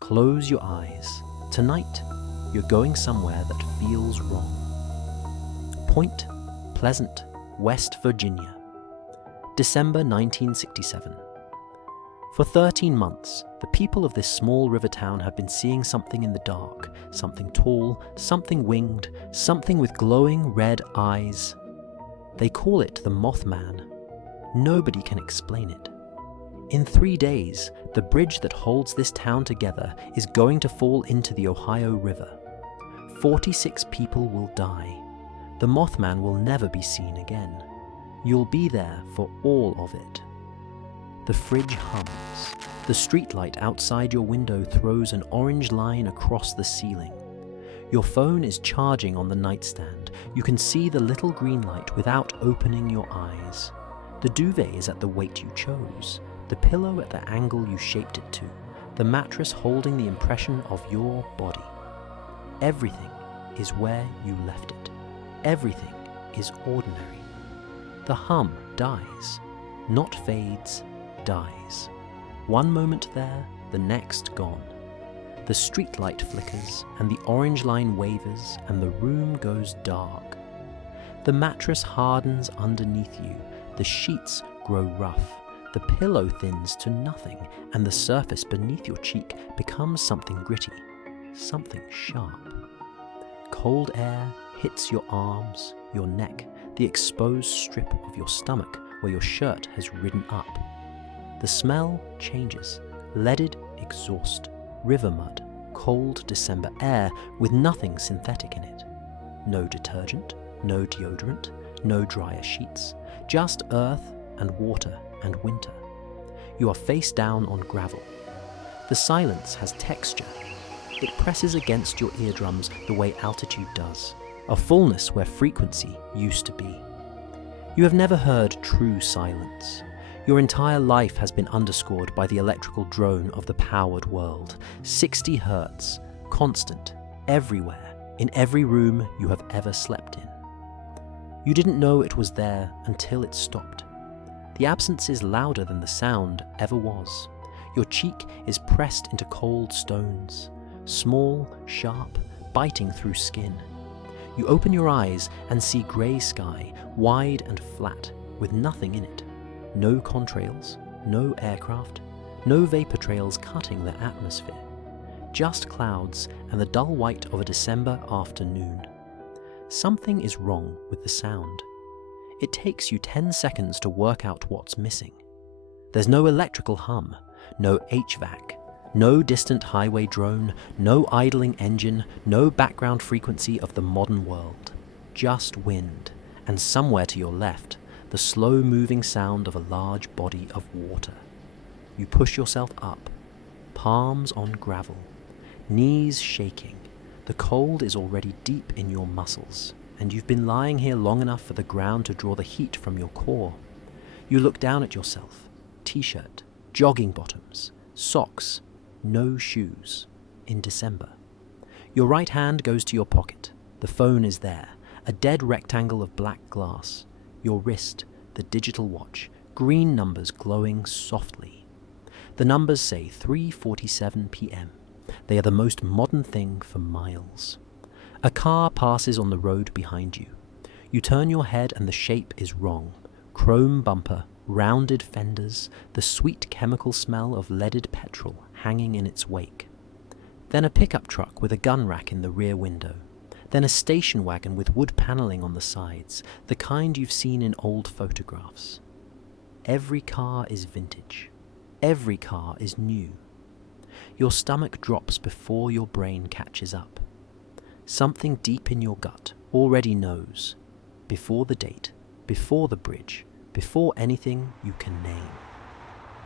Close your eyes. Tonight, you're going somewhere that feels wrong. Point Pleasant, West Virginia. December 1967. For 13 months, the people of this small river town have been seeing something in the dark, something tall, something winged, something with glowing red eyes. They call it the Mothman. Nobody can explain it. In 3 days, the bridge that holds this town together is going to fall into the Ohio River. 46 people will die. The Mothman will never be seen again. You'll be there for all of it. The fridge hums. The streetlight outside your window throws an orange line across the ceiling. Your phone is charging on the nightstand. You can see the little green light without opening your eyes. The duvet is at the weight you chose. The pillow at the angle you shaped it to, the mattress holding the impression of your body. Everything is where you left it. Everything is ordinary. The hum dies, not fades, dies. One moment there, the next gone. The streetlight flickers and the orange line wavers and the room goes dark. The mattress hardens underneath you, the sheets grow rough. The pillow thins to nothing, and the surface beneath your cheek becomes something gritty, something sharp. Cold air hits your arms, your neck, the exposed strip of your stomach where your shirt has ridden up. The smell changes, leaded exhaust, river mud, cold December air with nothing synthetic in it. No detergent, no deodorant, no dryer sheets, just earth and water and winter. You are face down on gravel. The silence has texture. It presses against your eardrums the way altitude does, a fullness where frequency used to be. You have never heard true silence. Your entire life has been underscored by the electrical drone of the powered world. 60 hertz, constant, everywhere, in every room you have ever slept in. You didn't know it was there until it stopped. The absence is louder than the sound ever was. Your cheek is pressed into cold stones, small, sharp, biting through skin. You open your eyes and see grey sky, wide and flat, with nothing in it. No contrails, no aircraft, no vapor trails cutting the atmosphere. Just clouds and the dull white of a December afternoon. Something is wrong with the sound. It takes you 10 seconds to work out what's missing. There's no electrical hum, no HVAC, no distant highway drone, no idling engine, no background frequency of the modern world. Just wind, and somewhere to your left, the slow-moving sound of a large body of water. You push yourself up, palms on gravel, knees shaking. The cold is already deep in your muscles, and you've been lying here long enough for the ground to draw the heat from your core. You look down at yourself, t-shirt, jogging bottoms, socks, no shoes, in December. Your right hand goes to your pocket. The phone is there, a dead rectangle of black glass. Your wrist, the digital watch, green numbers glowing softly. The numbers say 3:47 p.m. They are the most modern thing for miles. A car passes on the road behind you. You turn your head and the shape is wrong. Chrome bumper, rounded fenders, the sweet chemical smell of leaded petrol hanging in its wake. Then a pickup truck with a gun rack in the rear window. Then a station wagon with wood paneling on the sides, the kind you've seen in old photographs. Every car is vintage. Every car is new. Your stomach drops before your brain catches up. Something deep in your gut already knows, before the date, before the bridge, before anything you can name.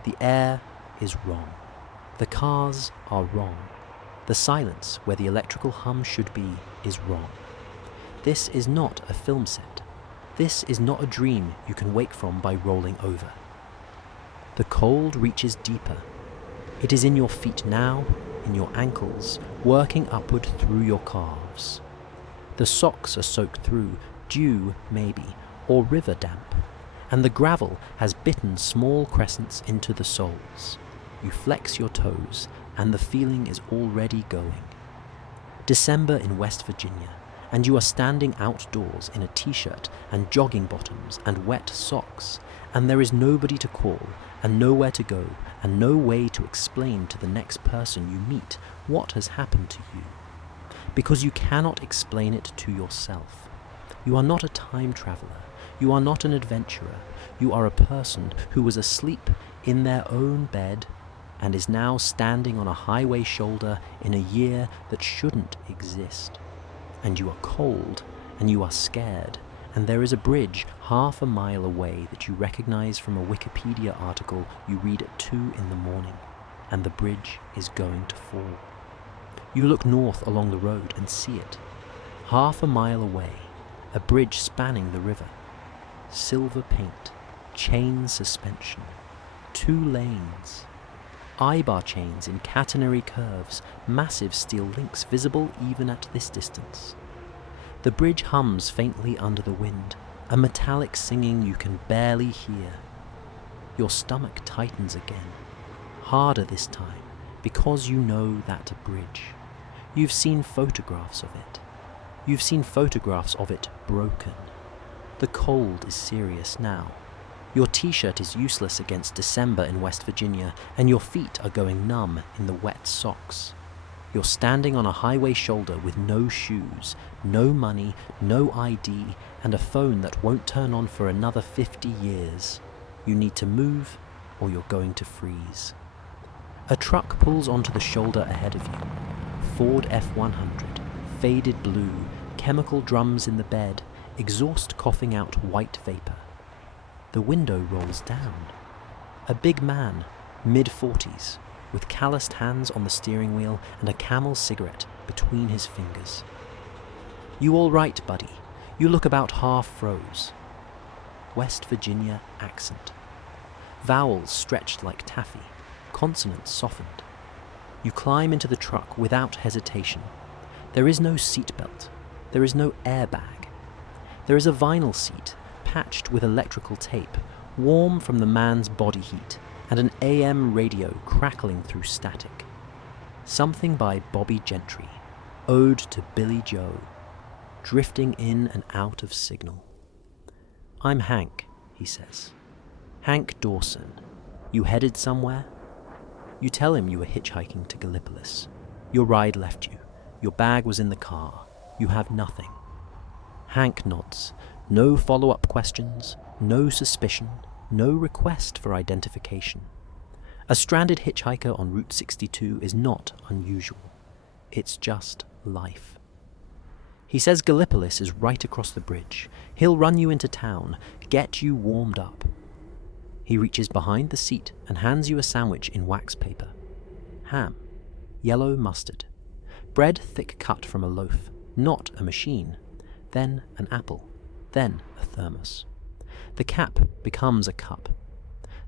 The air is wrong. The cars are wrong. The silence where the electrical hum should be is wrong. This is not a film set. This is not a dream you can wake from by rolling over. The cold reaches deeper. It is in your feet now, in your ankles, working upward through your calves. The socks are soaked through, dew maybe, or river damp, and the gravel has bitten small crescents into the soles. You flex your toes, and the feeling is already going. December in West Virginia, and you are standing outdoors in a t-shirt and jogging bottoms and wet socks, and there is nobody to call, and nowhere to go, and no way to explain to the next person you meet what has happened to you. Because you cannot explain it to yourself. You are not a time traveler. You are not an adventurer. You are a person who was asleep in their own bed and is now standing on a highway shoulder in a year that shouldn't exist. And you are cold, and you are scared, and there is a bridge half a mile away that you recognize from a Wikipedia article you read at 2 in the morning, and the bridge is going to fall. You look north along the road and see it. Half a mile away, a bridge spanning the river. Silver paint, chain suspension, 2 lanes. Eyebar chains in catenary curves, massive steel links visible even at this distance. The bridge hums faintly under the wind, a metallic singing you can barely hear. Your stomach tightens again, harder this time, because you know that bridge. You've seen photographs of it. You've seen photographs of it broken. The cold is serious now. Your t-shirt is useless against December in West Virginia, and your feet are going numb in the wet socks. You're standing on a highway shoulder with no shoes, no money, no ID, and a phone that won't turn on for another 50 years. You need to move, or you're going to freeze. A truck pulls onto the shoulder ahead of you. Ford F-100, faded blue, chemical drums in the bed, exhaust coughing out white vapor. The window rolls down. A big man, mid-40s, with calloused hands on the steering wheel and a Camel cigarette between his fingers. "You all right, buddy? You look about half froze." West Virginia accent. Vowels stretched like taffy, consonants softened. You climb into the truck without hesitation. There is no seatbelt. There is no airbag. There is a vinyl seat, patched with electrical tape, warm from the man's body heat, and an AM radio crackling through static. Something by Bobby Gentry, Ode to Billy Joe, drifting in and out of signal. "I'm Hank," he says. "Hank Dawson. You headed somewhere?" You tell him you were hitchhiking to Gallipolis. Your ride left you. Your bag was in the car. You have nothing. Hank nods. No follow-up questions, no suspicion, no request for identification. A stranded hitchhiker on Route 62 is not unusual. It's just life. He says Gallipolis is right across the bridge. He'll run you into town, get you warmed up. He reaches behind the seat and hands you a sandwich in wax paper. Ham, yellow mustard, bread thick cut from a loaf, not a machine, then an apple, then a thermos. The cap becomes a cup.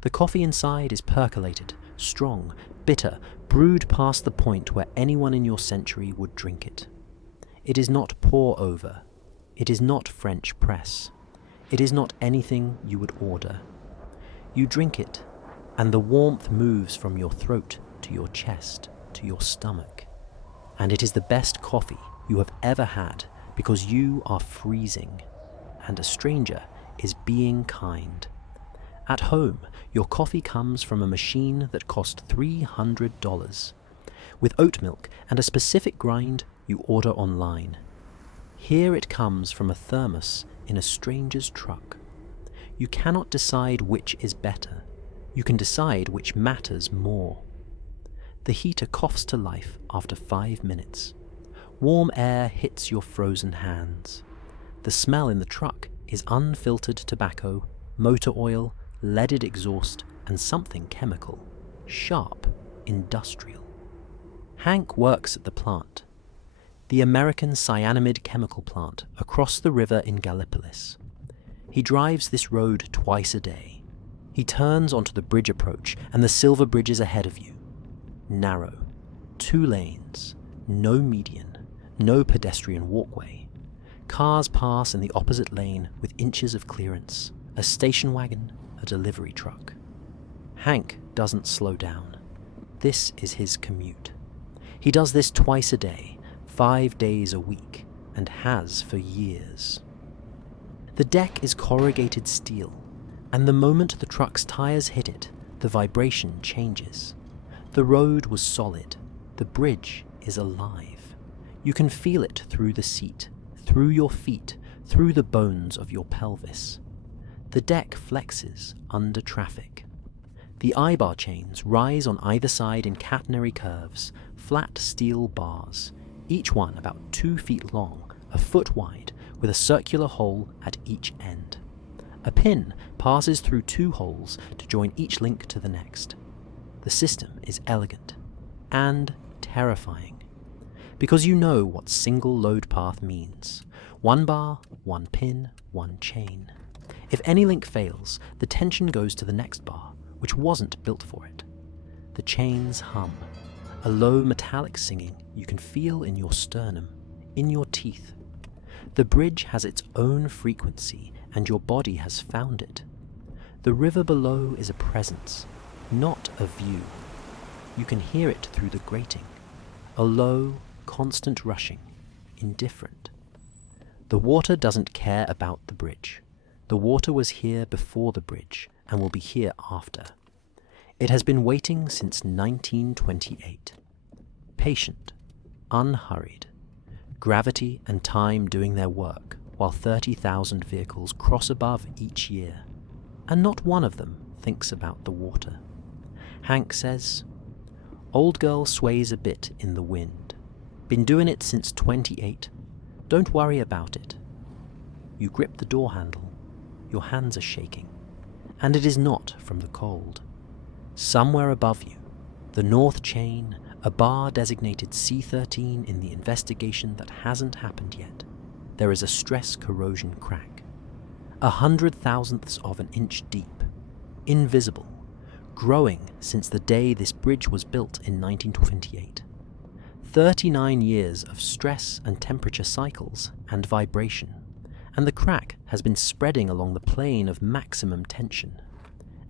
The coffee inside is percolated, strong, bitter, brewed past the point where anyone in your century would drink it. It is not pour over. It is not French press. It is not anything you would order. You drink it, and the warmth moves from your throat to your chest to your stomach. And it is the best coffee you have ever had because you are freezing, and a stranger is being kind. At home, your coffee comes from a machine that cost $300, with oat milk and a specific grind you order online. Here it comes from a thermos in a stranger's truck. You cannot decide which is better. You can decide which matters more. The heater coughs to life after 5 minutes. Warm air hits your frozen hands. The smell in the truck is unfiltered tobacco, motor oil, leaded exhaust, and something chemical, sharp, industrial. Hank works at the plant, the American cyanamide chemical plant across the river in Gallipolis. He drives this road twice a day. He turns onto the bridge approach, and the silver bridge is ahead of you. Narrow, 2 lanes, no median, no pedestrian walkway. Cars pass in the opposite lane with inches of clearance, a station wagon, a delivery truck. Hank doesn't slow down. This is his commute. He does this twice a day, 5 days a week, and has for years. The deck is corrugated steel, and the moment the truck's tires hit it, the vibration changes. The road was solid. The bridge is alive. You can feel it through the seat, through your feet, through the bones of your pelvis. The deck flexes under traffic. The eyebar chains rise on either side in catenary curves, flat steel bars, each one about 2 feet long, a foot wide, with a circular hole at each end. A pin passes through 2 holes to join each link to the next. The system is elegant and terrifying, because you know what single load path means. 1 bar, 1 pin, 1 chain. If any link fails, the tension goes to the next bar, which wasn't built for it. The chains hum, a low metallic singing you can feel in your sternum, in your teeth. The bridge has its own frequency, and your body has found it. The river below is a presence, not a view. You can hear it through the grating, a low, constant rushing, indifferent. The water doesn't care about the bridge. The water was here before the bridge and will be here after. It has been waiting since 1928. Patient, unhurried, gravity and time doing their work while 30,000 vehicles cross above each year, and not one of them thinks about the water. Hank says, "Old girl sways a bit in the wind. Been doing it since 28. Don't worry about it." You grip the door handle. Your hands are shaking, and it is not from the cold. Somewhere above you, the north chain, a bar designated C13 in the investigation that hasn't happened yet, there is a stress corrosion crack. 100,000ths of an inch deep, invisible, growing since the day this bridge was built in 1928. 39 years of stress and temperature cycles and vibration, and the crack has been spreading along the plane of maximum tension.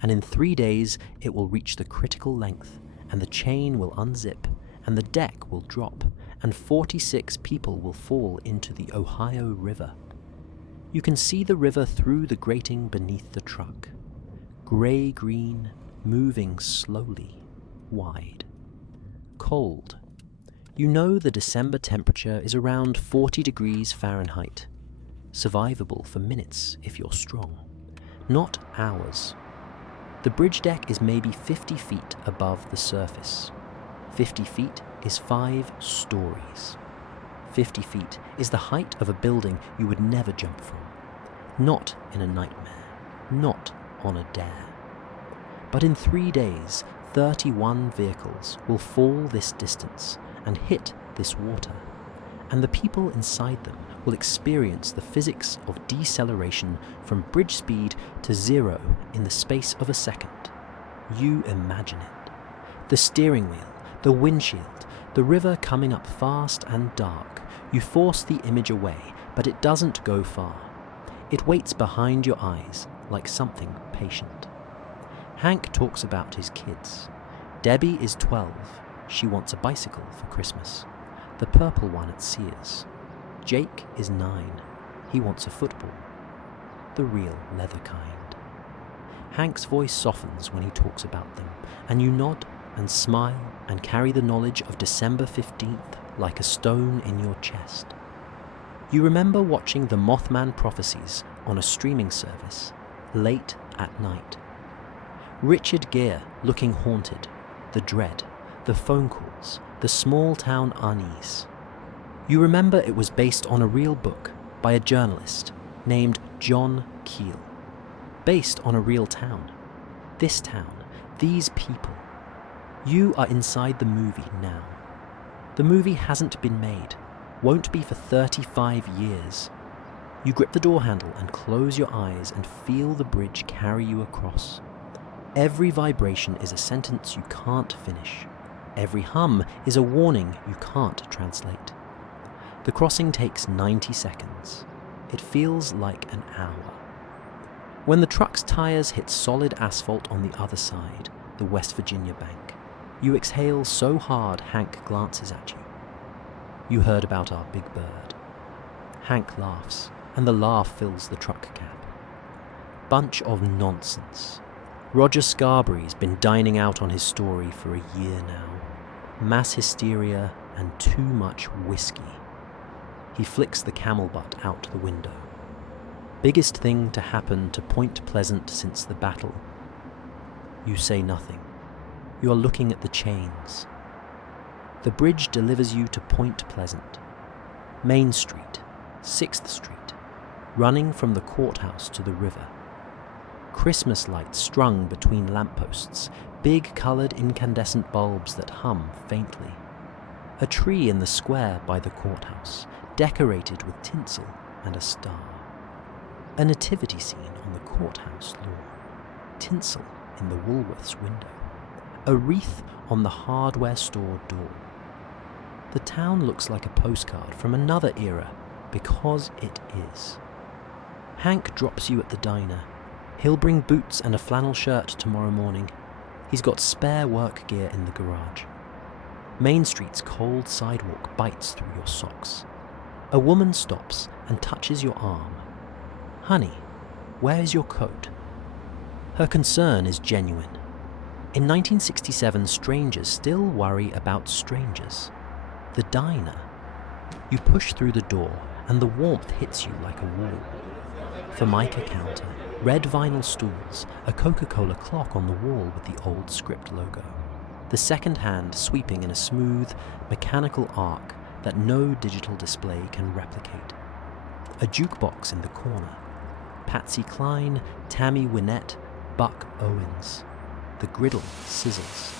And in 3 days it will reach the critical length, and the chain will unzip, and the deck will drop, and 46 people will fall into the Ohio River. You can see the river through the grating beneath the truck. Grey-green, moving slowly, wide. Cold. You know the December temperature is around 40 degrees Fahrenheit. Survivable for minutes if you're strong, not hours. The bridge deck is maybe 50 feet above the surface. 50 feet is 5 stories. 50 feet is the height of a building you would never jump from. Not in a nightmare, not on a dare. But in 3 days, 31 vehicles will fall this distance and hit this water, and the people inside them will experience the physics of deceleration from bridge speed to 0 in the space of a second. You imagine it. The steering wheel, the windshield, the river coming up fast and dark. You force the image away, but it doesn't go far. It waits behind your eyes like something patient. Hank talks about his kids. Debbie is 12. She wants a bicycle for Christmas, the purple one at Sears. Jake is 9. He wants a football, the real leather kind. Hank's voice softens when he talks about them, and you nod and smile and carry the knowledge of December 15th like a stone in your chest. You remember watching the Mothman prophecies on a streaming service, late at night. Richard Gere looking haunted, the dread, the phone calls, the small-town unease. You remember it was based on a real book by a journalist named John Keel. Based on a real town. This town, these people. You are inside the movie now. The movie hasn't been made, won't be for 35 years. You grip the door handle and close your eyes and feel the bridge carry you across. Every vibration is a sentence you can't finish. Every hum is a warning you can't translate. The crossing takes 90 seconds. It feels like an hour. When the truck's tires hit solid asphalt on the other side, the West Virginia bank, You exhale so hard Hank glances at you. You heard about our big bird. Hank laughs, and the laugh fills the truck cab. Bunch of nonsense. Roger Scarberry's been dining out on his story for a year now. Mass hysteria and too much whiskey. He flicks the camel butt out the window. Biggest thing to happen to Point Pleasant since the battle. You say nothing. You are looking at the chains. The bridge delivers you to Point Pleasant. Main Street, 6th Street, running from the courthouse to the river. Christmas lights strung between lampposts, big coloured incandescent bulbs that hum faintly. A tree in the square by the courthouse, decorated with tinsel and a star. A nativity scene on the courthouse lawn. Tinsel in the Woolworths window. A wreath on the hardware store door. The town looks like a postcard from another era, because it is. Hank drops you at the diner. He'll bring boots and a flannel shirt tomorrow morning. He's got spare work gear in the garage. Main Street's cold sidewalk bites through your socks. A woman stops and touches your arm. Honey, where is your coat? Her concern is genuine. In 1967, strangers still worry about strangers. The diner. You push through the door and the warmth hits you like a wall. Formica counter, red vinyl stools, a Coca-Cola clock on the wall with the old script logo. The second hand sweeping in a smooth, mechanical arc that no digital display can replicate. A jukebox in the corner. Patsy Cline, Tammy Wynette, Buck Owens. The griddle sizzles.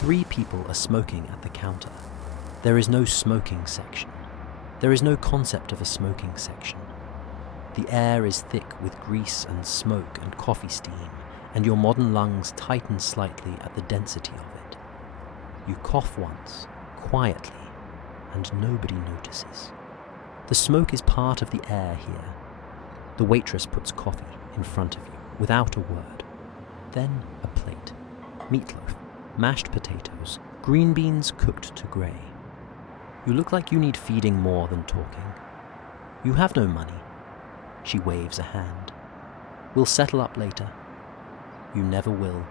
3 people are smoking at the counter. There is no smoking section. There is no concept of a smoking section. The air is thick with grease and smoke and coffee steam, and your modern lungs tighten slightly at the density of it. You cough once, quietly, and nobody notices. The smoke is part of the air here. The waitress puts coffee in front of you, without a word. Then a plate. Meatloaf, mashed potatoes, green beans cooked to grey. You look like you need feeding more than talking. You have no money. She waves a hand. We'll settle up later. You never will.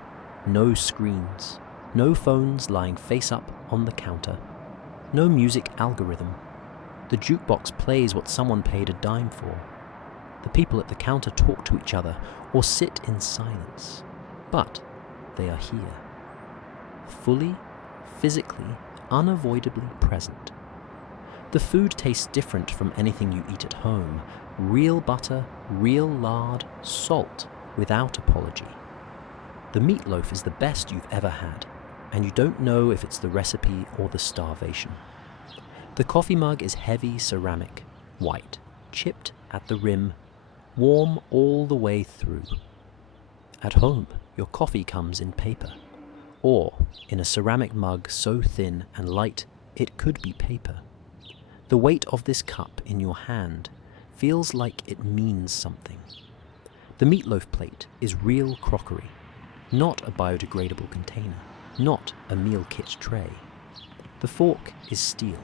No screens. No phones lying face up on the counter. No music algorithm. The jukebox plays what someone paid a dime for. The people at the counter talk to each other or sit in silence. But they are here. Fully, physically, unavoidably present. The food tastes different from anything you eat at home. Real butter, real lard, salt, without apology. The meatloaf is the best you've ever had, and you don't know if it's the recipe or the starvation. The coffee mug is heavy ceramic, white, chipped at the rim, warm all the way through. At home, your coffee comes in paper, or in a ceramic mug so thin and light it could be paper. The weight of this cup in your hand feels like it means something. The meatloaf plate is real crockery, not a biodegradable container, not a meal kit tray. The fork is steel,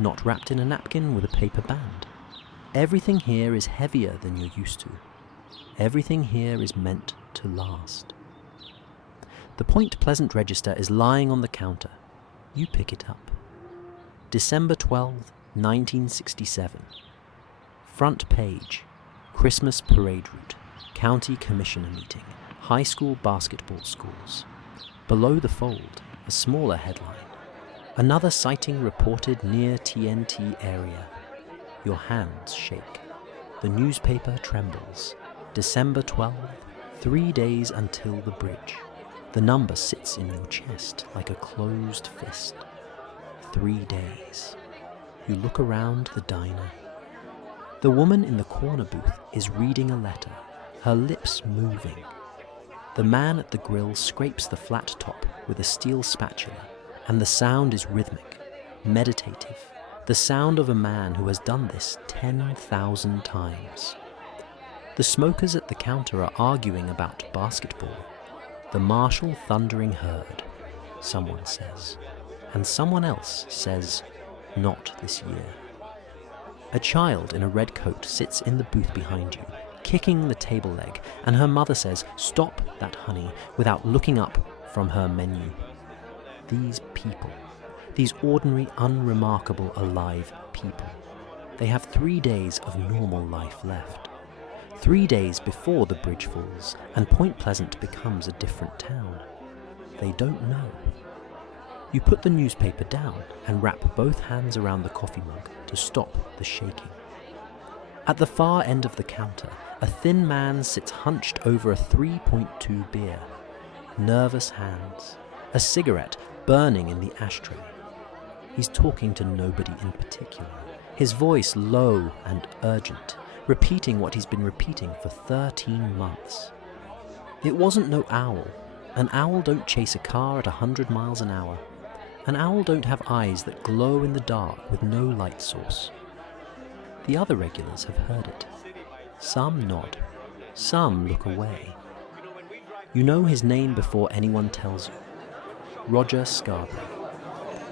not wrapped in a napkin with a paper band. Everything here is heavier than you're used to. Everything here is meant to last. The Point Pleasant register is lying on the counter. You pick it up. December 12, 1967. Front page. Christmas parade route. County commissioner meeting. High school basketball schools. Below the fold, a smaller headline. Another sighting reported near TNT area. Your hands shake. The newspaper trembles. December 12, 3 days until the bridge. The number sits in your chest like a closed fist. 3 days. You look around the diner. The woman in the corner booth is reading a letter, her lips moving. The man at the grill scrapes the flat top with a steel spatula, and the sound is rhythmic, meditative, the sound of a man who has done this 10,000 times. The smokers at the counter are arguing about basketball. The martial thundering herd. someone says, and someone else says, not this year. A child in a red coat sits in the booth behind you, kicking the table leg, and her mother says, "Stop that, honey," without looking up from her menu. These people, these ordinary, unremarkable, alive people, they have 3 days of normal life left. 3 days before the bridge falls and Point Pleasant becomes a different town. They don't know. You put the newspaper down and wrap both hands around the coffee mug to stop the shaking. At the far end of the counter, a thin man sits hunched over a 3.2 beer. Nervous hands, a cigarette burning in the ashtray. He's talking to nobody in particular, his voice low and urgent, repeating what he's been repeating for 13 months. It wasn't no owl. An owl don't chase a car at 100 miles an hour. An owl don't have eyes that glow in the dark with no light source. The other regulars have heard it. Some nod. Some look away. You know his name before anyone tells you. Roger Scarborough.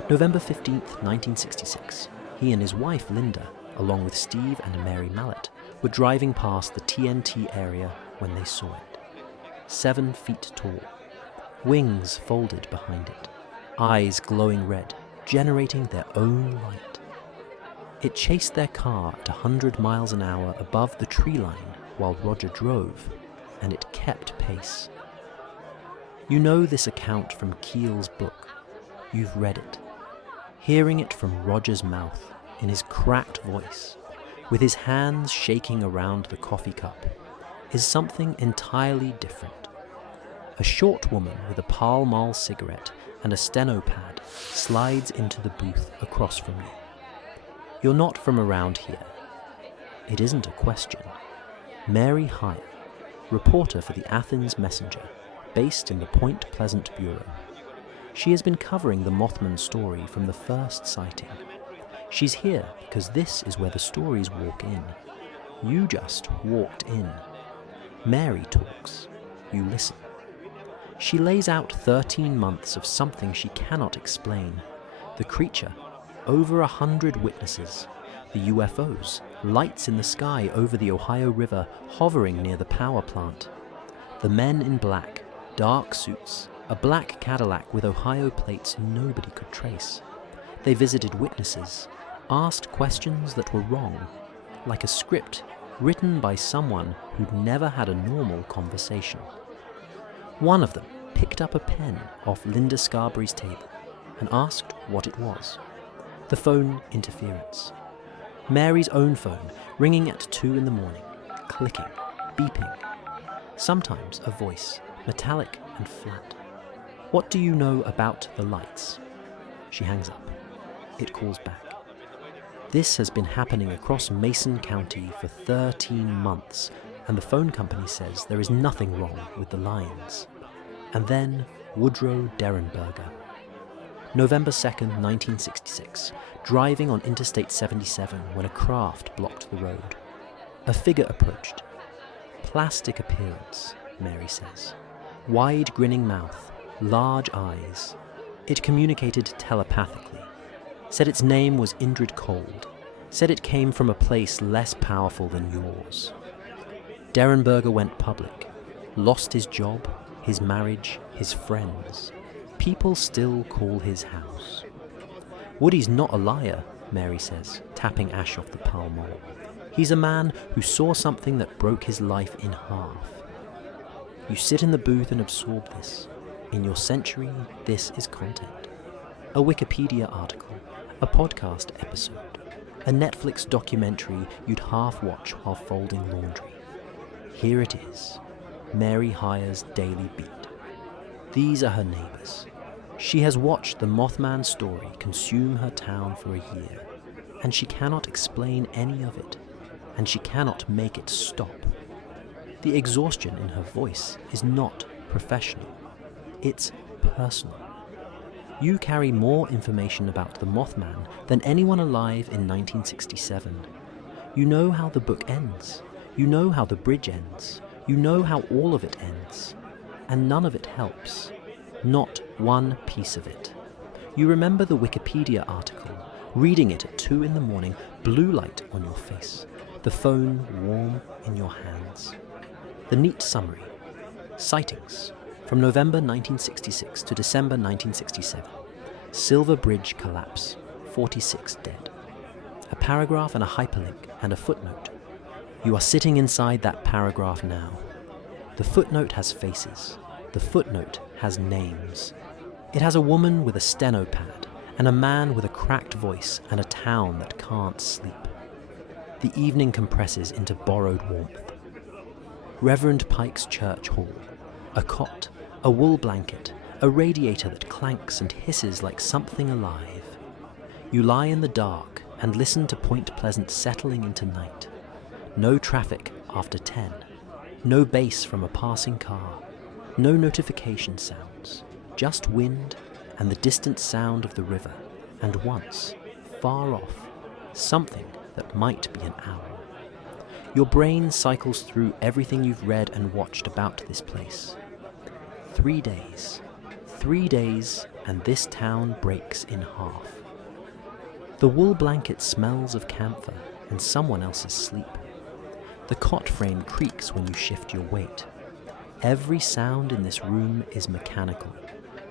November 15th, 1966. He and his wife Linda, along with Steve and Mary Mallet, were driving past the TNT area when they saw it. 7 feet tall. Wings folded behind it. Eyes glowing red, generating their own light. It chased their car at 100 miles an hour above the tree line while Roger drove, and it kept pace. You know this account from Keel's book. You've read it. Hearing it from Roger's mouth, in his cracked voice, with his hands shaking around the coffee cup, is something entirely different. A short woman with a Pall Mall cigarette and a steno pad slides into the booth across from you. You're not from around here. It isn't a question. Mary Hire, reporter for the Athens Messenger, based in the Point Pleasant Bureau. She has been covering the Mothman story from the first sighting. She's here because this is where the stories walk in. You just walked in. Mary talks. You listen. She lays out 13 months of something she cannot explain. The creature, over 100 witnesses, the UFOs, lights in the sky over the Ohio River hovering near the power plant, the men in black, dark suits, a black Cadillac with Ohio plates nobody could trace. They visited witnesses, asked questions that were wrong, like a script written by someone who'd never had a normal conversation. One of them picked up a pen off Linda Scarberry's table and asked what it was. The phone interference. Mary's own phone ringing at 2 in the morning, clicking, beeping. Sometimes a voice, metallic and flat. What do you know about the lights? She hangs up. It calls back. This has been happening across Mason County for 13 months, and the phone company says there is nothing wrong with the lines. And then Woodrow Derenberger. November 2nd, 1966, driving on Interstate 77 when a craft blocked the road. A figure approached. Plastic appearance, Mary says. Wide grinning mouth, large eyes. It communicated telepathically. Said its name was Indrid Cold. Said it came from a place less powerful than yours. Derenberger went public. Lost his job, his marriage, his friends. People still call his house. Woody's not a liar, Mary says, tapping ash off the Pall Mall. He's a man who saw something that broke his life in half. You sit in the booth and absorb this. In your century, this is content. A Wikipedia article, a podcast episode, a Netflix documentary you'd half watch while folding laundry. Here it is, Mary Hire's daily beat. These are her neighbours. She has watched the Mothman story consume her town for a year, and she cannot explain any of it, and she cannot make it stop. The exhaustion in her voice is not professional. It's personal. You carry more information about the Mothman than anyone alive in 1967. You know how the book ends. You know how the bridge ends. You know how all of it ends. And none of it helps. Not one piece of it. You remember the Wikipedia article, reading it at 2 a.m, blue light on your face, the phone warm in your hands. The neat summary. Sightings. From November 1966 to December 1967. Silver Bridge collapse. 46 dead. A paragraph and a hyperlink and a footnote. You are sitting inside that paragraph now. The footnote has faces. The footnote has names. It has a woman with a steno pad, and a man with a cracked voice, and a town that can't sleep. The evening compresses into borrowed warmth. Reverend Pike's Church Hall. A cot, a wool blanket, a radiator that clanks and hisses like something alive. You lie in the dark and listen to Point Pleasant settling into night. No traffic after 10. No bass from a passing car. No notification sounds. Just wind and the distant sound of the river, and once, far off, something that might be an owl. Your brain cycles through everything you've read and watched about this place. 3 days. 3 days, and this town breaks in half. The wool blanket smells of camphor and someone else's sleep. The cot frame creaks when you shift your weight. Every sound in this room is mechanical.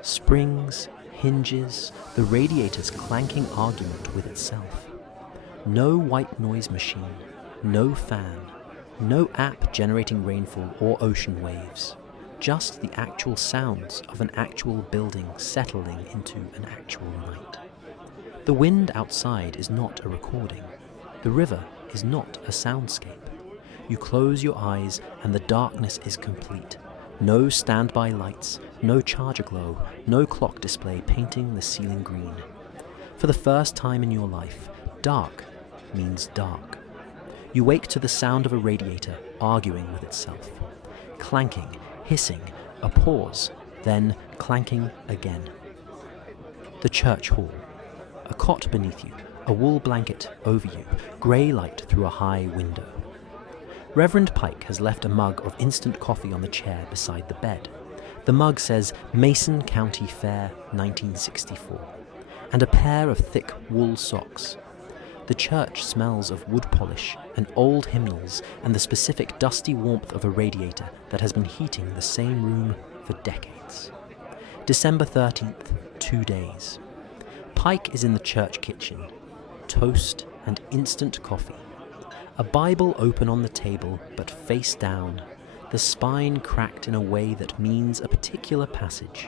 Springs, hinges, the radiator's clanking argument with itself. No white noise machine, no fan, no app generating rainfall or ocean waves. Just the actual sounds of an actual building settling into an actual night. The wind outside is not a recording. The river is not a soundscape. You close your eyes and the darkness is complete. No standby lights, no charger glow, no clock display painting the ceiling green. For the first time in your life, dark means dark. You wake to the sound of a radiator arguing with itself. Clanking, hissing, a pause, then clanking again. The church hall. A cot beneath you, a wool blanket over you, grey light through a high window. Reverend Pike has left a mug of instant coffee on the chair beside the bed. The mug says Mason County Fair 1964, and a pair of thick wool socks. The church smells of wood polish and old hymnals and the specific dusty warmth of a radiator that has been heating the same room for decades. December 13th, 2 days. Pike is in the church kitchen. Toast and instant coffee. A Bible open on the table, but face down, the spine cracked in a way that means a particular passage.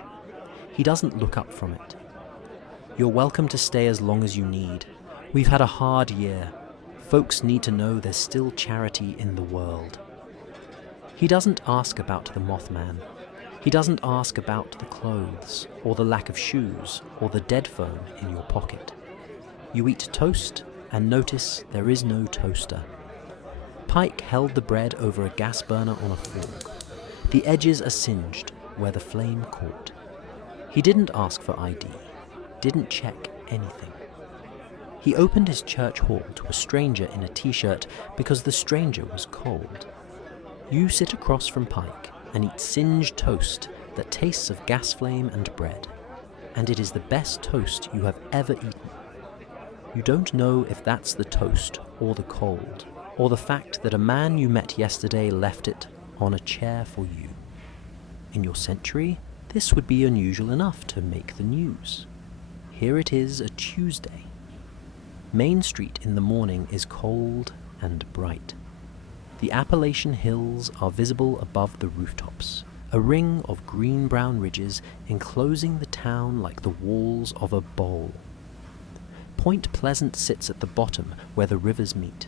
He doesn't look up from it. You're welcome to stay as long as you need. We've had a hard year. Folks need to know there's still charity in the world. He doesn't ask about the Mothman. He doesn't ask about the clothes, or the lack of shoes, or the dead phone in your pocket. You eat toast and notice there is no toaster. Pike held the bread over a gas burner on a fork. The edges are singed where the flame caught. He didn't ask for ID, didn't check anything. He opened his church hall to a stranger in a t-shirt because the stranger was cold. You sit across from Pike and eat singed toast that tastes of gas flame and bread, and it is the best toast you have ever eaten. You don't know if that's the toast or the cold, or the fact that a man you met yesterday left it on a chair for you. In your century, this would be unusual enough to make the news. Here it is a Tuesday. Main Street in the morning is cold and bright. The Appalachian Hills are visible above the rooftops, a ring of green-brown ridges enclosing the town like the walls of a bowl. Point Pleasant sits at the bottom where the rivers meet.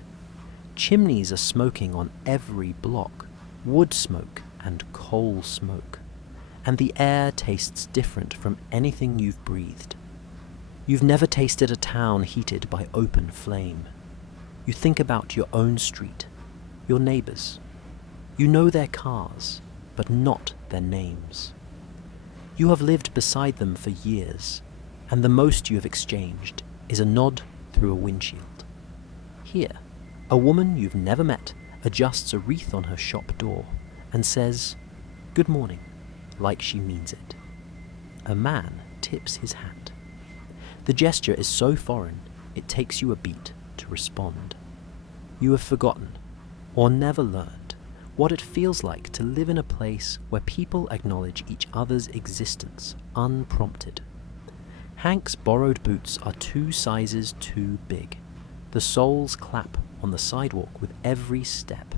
Chimneys are smoking on every block, wood smoke and coal smoke, and the air tastes different from anything you've breathed. You've never tasted a town heated by open flame. You think about your own street, your neighbors. You know their cars, but not their names. You have lived beside them for years, and the most you have exchanged is a nod through a windshield. Here, a woman you've never met adjusts a wreath on her shop door and says, "Good morning," like she means it. a man tips his hat. The gesture is so foreign, it takes you a beat to respond. You have forgotten, or never learned, what it feels like to live in a place where people acknowledge each other's existence unprompted. Hank's borrowed boots are 2 sizes too big. The soles clap on the sidewalk with every step,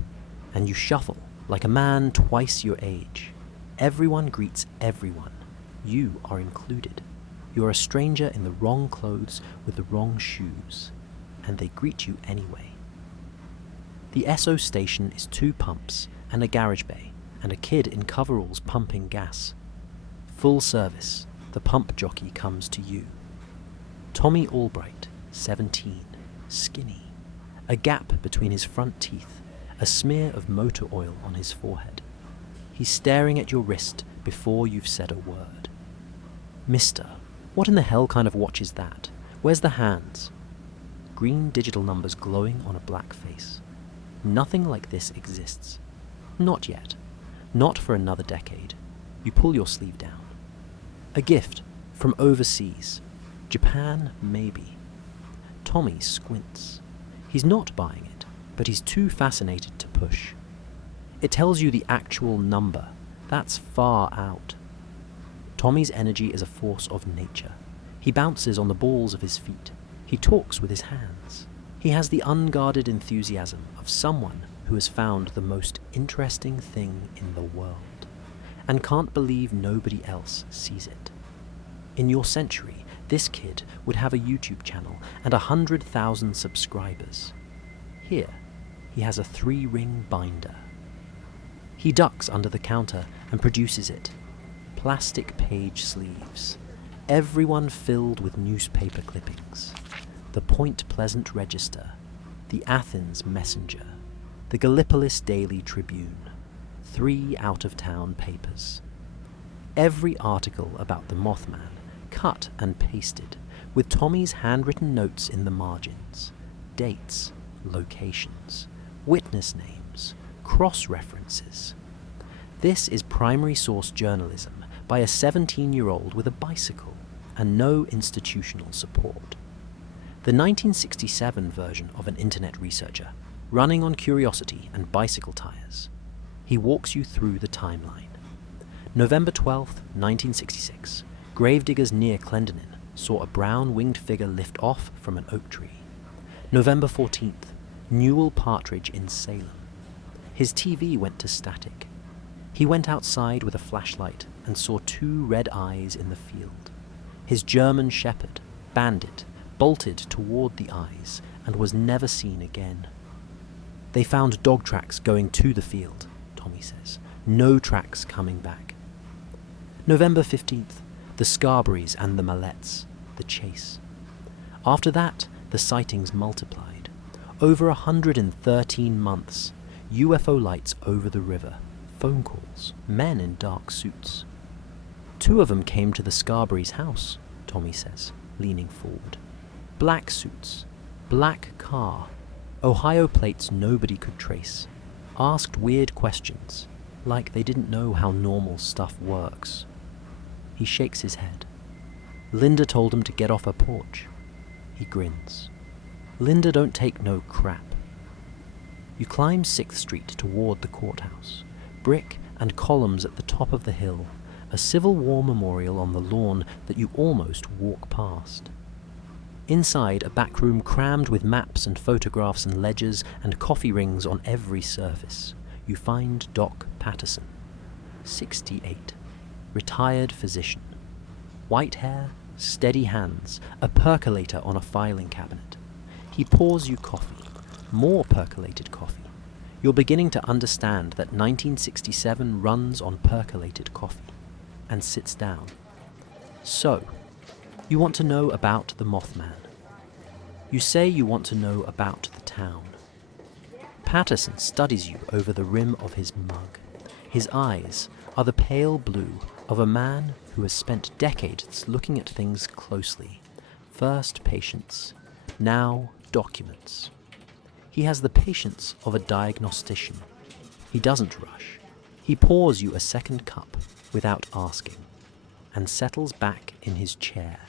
and you shuffle like a man twice your age. Everyone greets everyone. You are included. You are a stranger in the wrong clothes with the wrong shoes, and they greet you anyway. The Esso station is 2 pumps and a garage bay, and a kid in coveralls pumping gas. Full service, the pump jockey comes to you. Tommy Albright, 17, skinny, a gap between his front teeth, a smear of motor oil on his forehead. He's staring at your wrist before you've said a word. Mister, what in the hell kind of watch is that? Where's the hands? Green digital numbers glowing on a black face. Nothing like this exists. Not yet. Not for another decade. You pull your sleeve down. A gift from overseas. Japan, maybe. Tommy squints. He's not buying it, but he's too fascinated to push. It tells you the actual number. That's far out. Tommy's energy is a force of nature. He bounces on the balls of his feet. He talks with his hands. He has the unguarded enthusiasm of someone who has found the most interesting thing in the world, and can't believe nobody else sees it. In your century, this kid would have a YouTube channel and 100,000 subscribers. Here, he has a 3-ring binder. He ducks under the counter and produces it. Plastic page sleeves. Everyone filled with newspaper clippings. The Point Pleasant Register, the Athens Messenger, the Gallipolis Daily Tribune, 3 out-of-town papers. Every article about the Mothman, cut and pasted, with Tommy's handwritten notes in the margins, dates, locations, witness names, cross-references. This is primary source journalism by a 17-year-old with a bicycle and no institutional support. The 1967 version of an internet researcher, running on curiosity and bicycle tires. He walks you through the timeline. November 12th, 1966, gravediggers near Clendenin saw a brown winged figure lift off from an oak tree. November 14th, Newell Partridge in Salem. His TV went to static. He went outside with a flashlight and saw 2 red eyes in the field. His German shepherd, Bandit, bolted toward the eyes and was never seen again. They found dog tracks going to the field, Tommy says. No tracks coming back. November 15th, the Scarberries and the Mallets, the chase. After that, the sightings multiplied. Over 113 months, UFO lights over the river, phone calls, men in dark suits. 2 of them came to the Scarberries' house, Tommy says, leaning forward. Black suits, black car, Ohio plates nobody could trace, asked weird questions, like they didn't know how normal stuff works. He shakes his head. Linda told him to get off her porch. He grins. Linda don't take no crap. You climb 6th Street toward the courthouse. Brick and columns at the top of the hill, a Civil War memorial on the lawn that you almost walk past. Inside, a back room crammed with maps and photographs and ledgers and coffee rings on every surface. You find Doc Patterson, 68, retired physician. White hair, steady hands, a percolator on a filing cabinet. He pours you coffee, more percolated coffee. You're beginning to understand that 1967 runs on percolated coffee, and sits down. So, you want to know about the Mothman. You say you want to know about the town. Patterson studies you over the rim of his mug. His eyes are the pale blue of a man who has spent decades looking at things closely. First patience, now documents. He has the patience of a diagnostician. He doesn't rush. He pours you a second cup without asking. and settles back in his chair.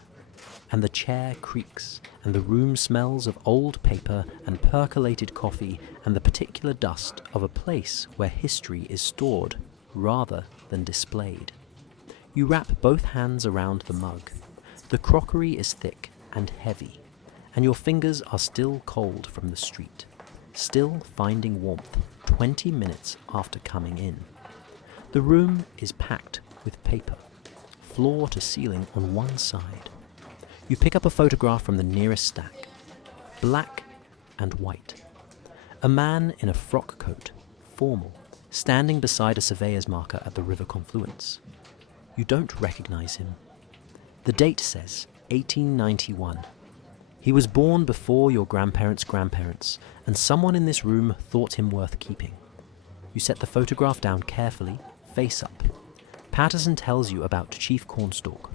And the chair creaks, and the room smells of old paper and percolated coffee and the particular dust of a place where history is stored rather than displayed. You wrap both hands around the mug. The crockery is thick and heavy, and your fingers are still cold from the street, still finding warmth 20 minutes after coming in. The room is packed with paper, floor to ceiling on one side. You pick up a photograph from the nearest stack, black and white. A man in a frock coat, formal, standing beside a surveyor's marker at the river confluence. You don't recognize him. The date says 1891. He was born before your grandparents' grandparents, and someone in this room thought him worth keeping. You set the photograph down carefully, face up. Patterson tells you about Chief Cornstalk.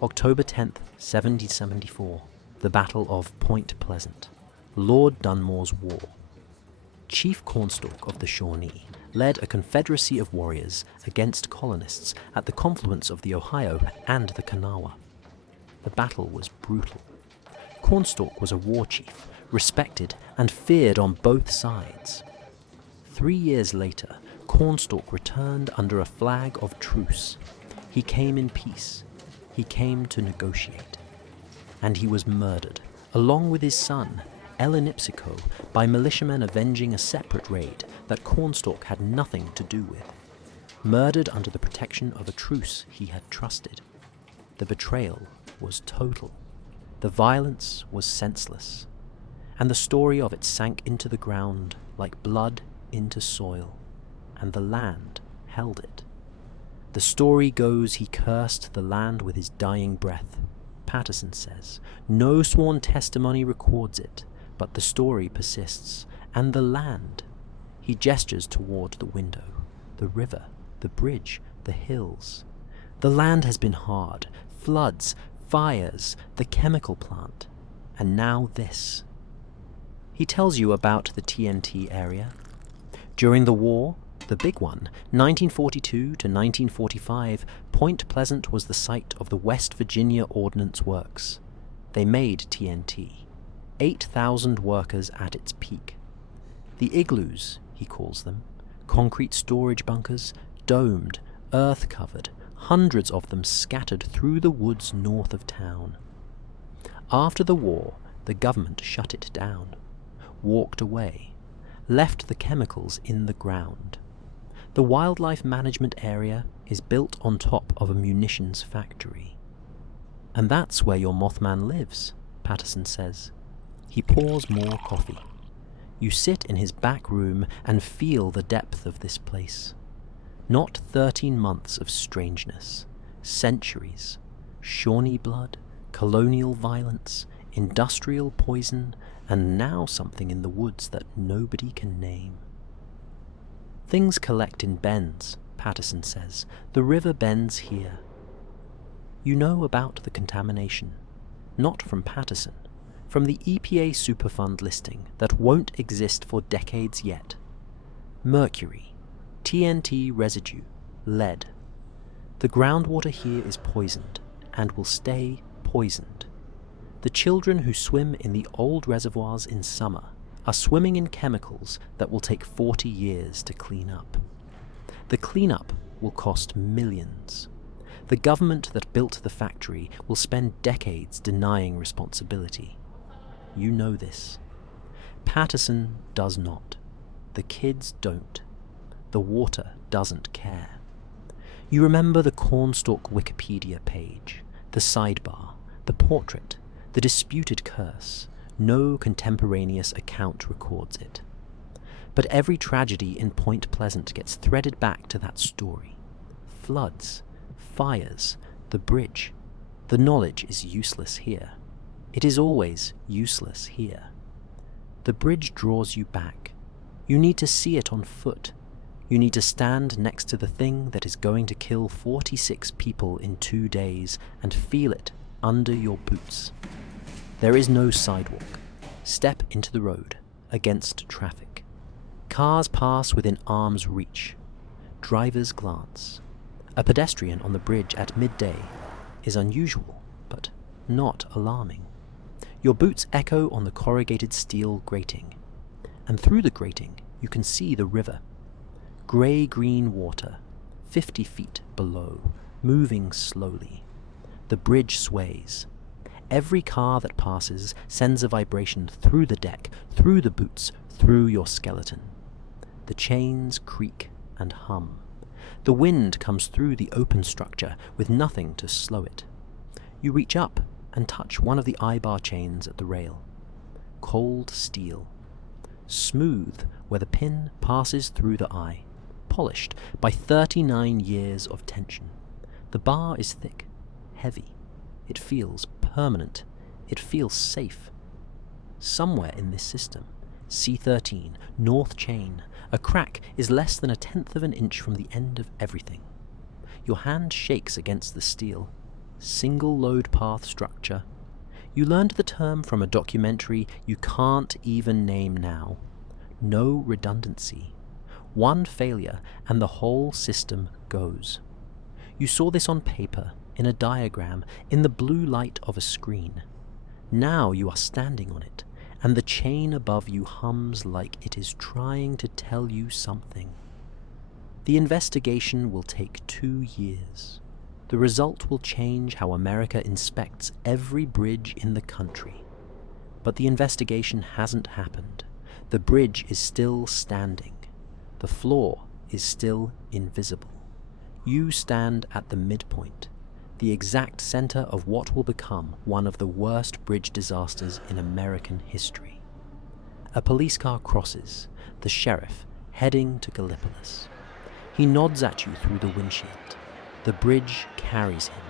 October 10th, 1774, the Battle of Point Pleasant, Lord Dunmore's War. Chief Cornstalk of the Shawnee led a confederacy of warriors against colonists at the confluence of the Ohio and the Kanawha. The battle was brutal. Cornstalk was a war chief, respected and feared on both sides. 3 years later, Cornstalk returned under a flag of truce. He came in peace. He came to negotiate. And he was murdered, along with his son, Elenipsico, by militiamen avenging a separate raid that Cornstalk had nothing to do with. Murdered under the protection of a truce he had trusted. The betrayal was total. The violence was senseless. And the story of it sank into the ground like blood into soil, and the land held it. The story goes he cursed the land with his dying breath, Patterson says. No sworn testimony records it, but the story persists. And the land. He gestures toward the window, the river, the bridge, the hills. The land has been hard. Floods, fires, the chemical plant, and now this. He tells you about the TNT area. During the war, the big one, 1942 to 1945, Point Pleasant was the site of the West Virginia Ordnance Works. They made TNT. 8,000 workers at its peak. The igloos, he calls them, concrete storage bunkers, domed, earth-covered, hundreds of them scattered through the woods north of town. After the war, the government shut it down, walked away, left the chemicals in the ground. The wildlife management area is built on top of a munitions factory. And that's where your Mothman lives, Patterson says. He pours more coffee. You sit in his back room and feel the depth of this place. Not 13 months of strangeness, centuries, Shawnee blood, colonial violence, industrial poison, and now something in the woods that nobody can name. Things collect in bends, Patterson says. The river bends here. You know about the contamination, not from Patterson, from the EPA Superfund listing that won't exist for decades yet. Mercury, TNT residue, lead. The groundwater here is poisoned, and will stay poisoned. The children who swim in the old reservoirs in summer are swimming in chemicals that will take 40 years to clean up. The cleanup will cost millions. The government that built the factory will spend decades denying responsibility. You know this. Patterson does not. The kids don't. The water doesn't care. You remember the Cornstalk Wikipedia page, the sidebar, the portrait, the disputed curse. No contemporaneous account records it. But every tragedy in Point Pleasant gets threaded back to that story. Floods, fires, the bridge. The knowledge is useless here. It is always useless here. The bridge draws you back. You need to see it on foot. You need to stand next to the thing that is going to kill 46 people in 2 days and feel it under your boots. There is no sidewalk. Step into the road, against traffic. Cars pass within arm's reach. Drivers glance. A pedestrian on the bridge at midday is unusual, but not alarming. Your boots echo on the corrugated steel grating, and through the grating you can see the river. Grey-green water, 50 feet below, moving slowly. The bridge sways. Every car that passes sends a vibration through the deck, through the boots, through your skeleton. The chains creak and hum. The wind comes through the open structure with nothing to slow it. You reach up and touch one of the eyebar chains at the rail. Cold steel. Smooth where the pin passes through the eye. Polished by 39 years of tension. The bar is thick, heavy. It feels permanent. It feels safe. Somewhere in this system, C13, North Chain, a crack is less than 1/10 of an inch from the end of everything. Your hand shakes against the steel. Single load path structure. You learned the term from a documentary you can't even name now. No redundancy. One failure and the whole system goes. You saw this on paper, in a diagram, in the blue light of a screen. Now you are standing on it, and the chain above you hums like it is trying to tell you something. The investigation will take 2 years. The result will change how America inspects every bridge in the country. But the investigation hasn't happened. The bridge is still standing. The floor is still invisible. You stand at the midpoint, the exact center of what will become one of the worst bridge disasters in American history. A police car crosses, the sheriff heading to Gallipolis. He nods at you through the windshield. The bridge carries him.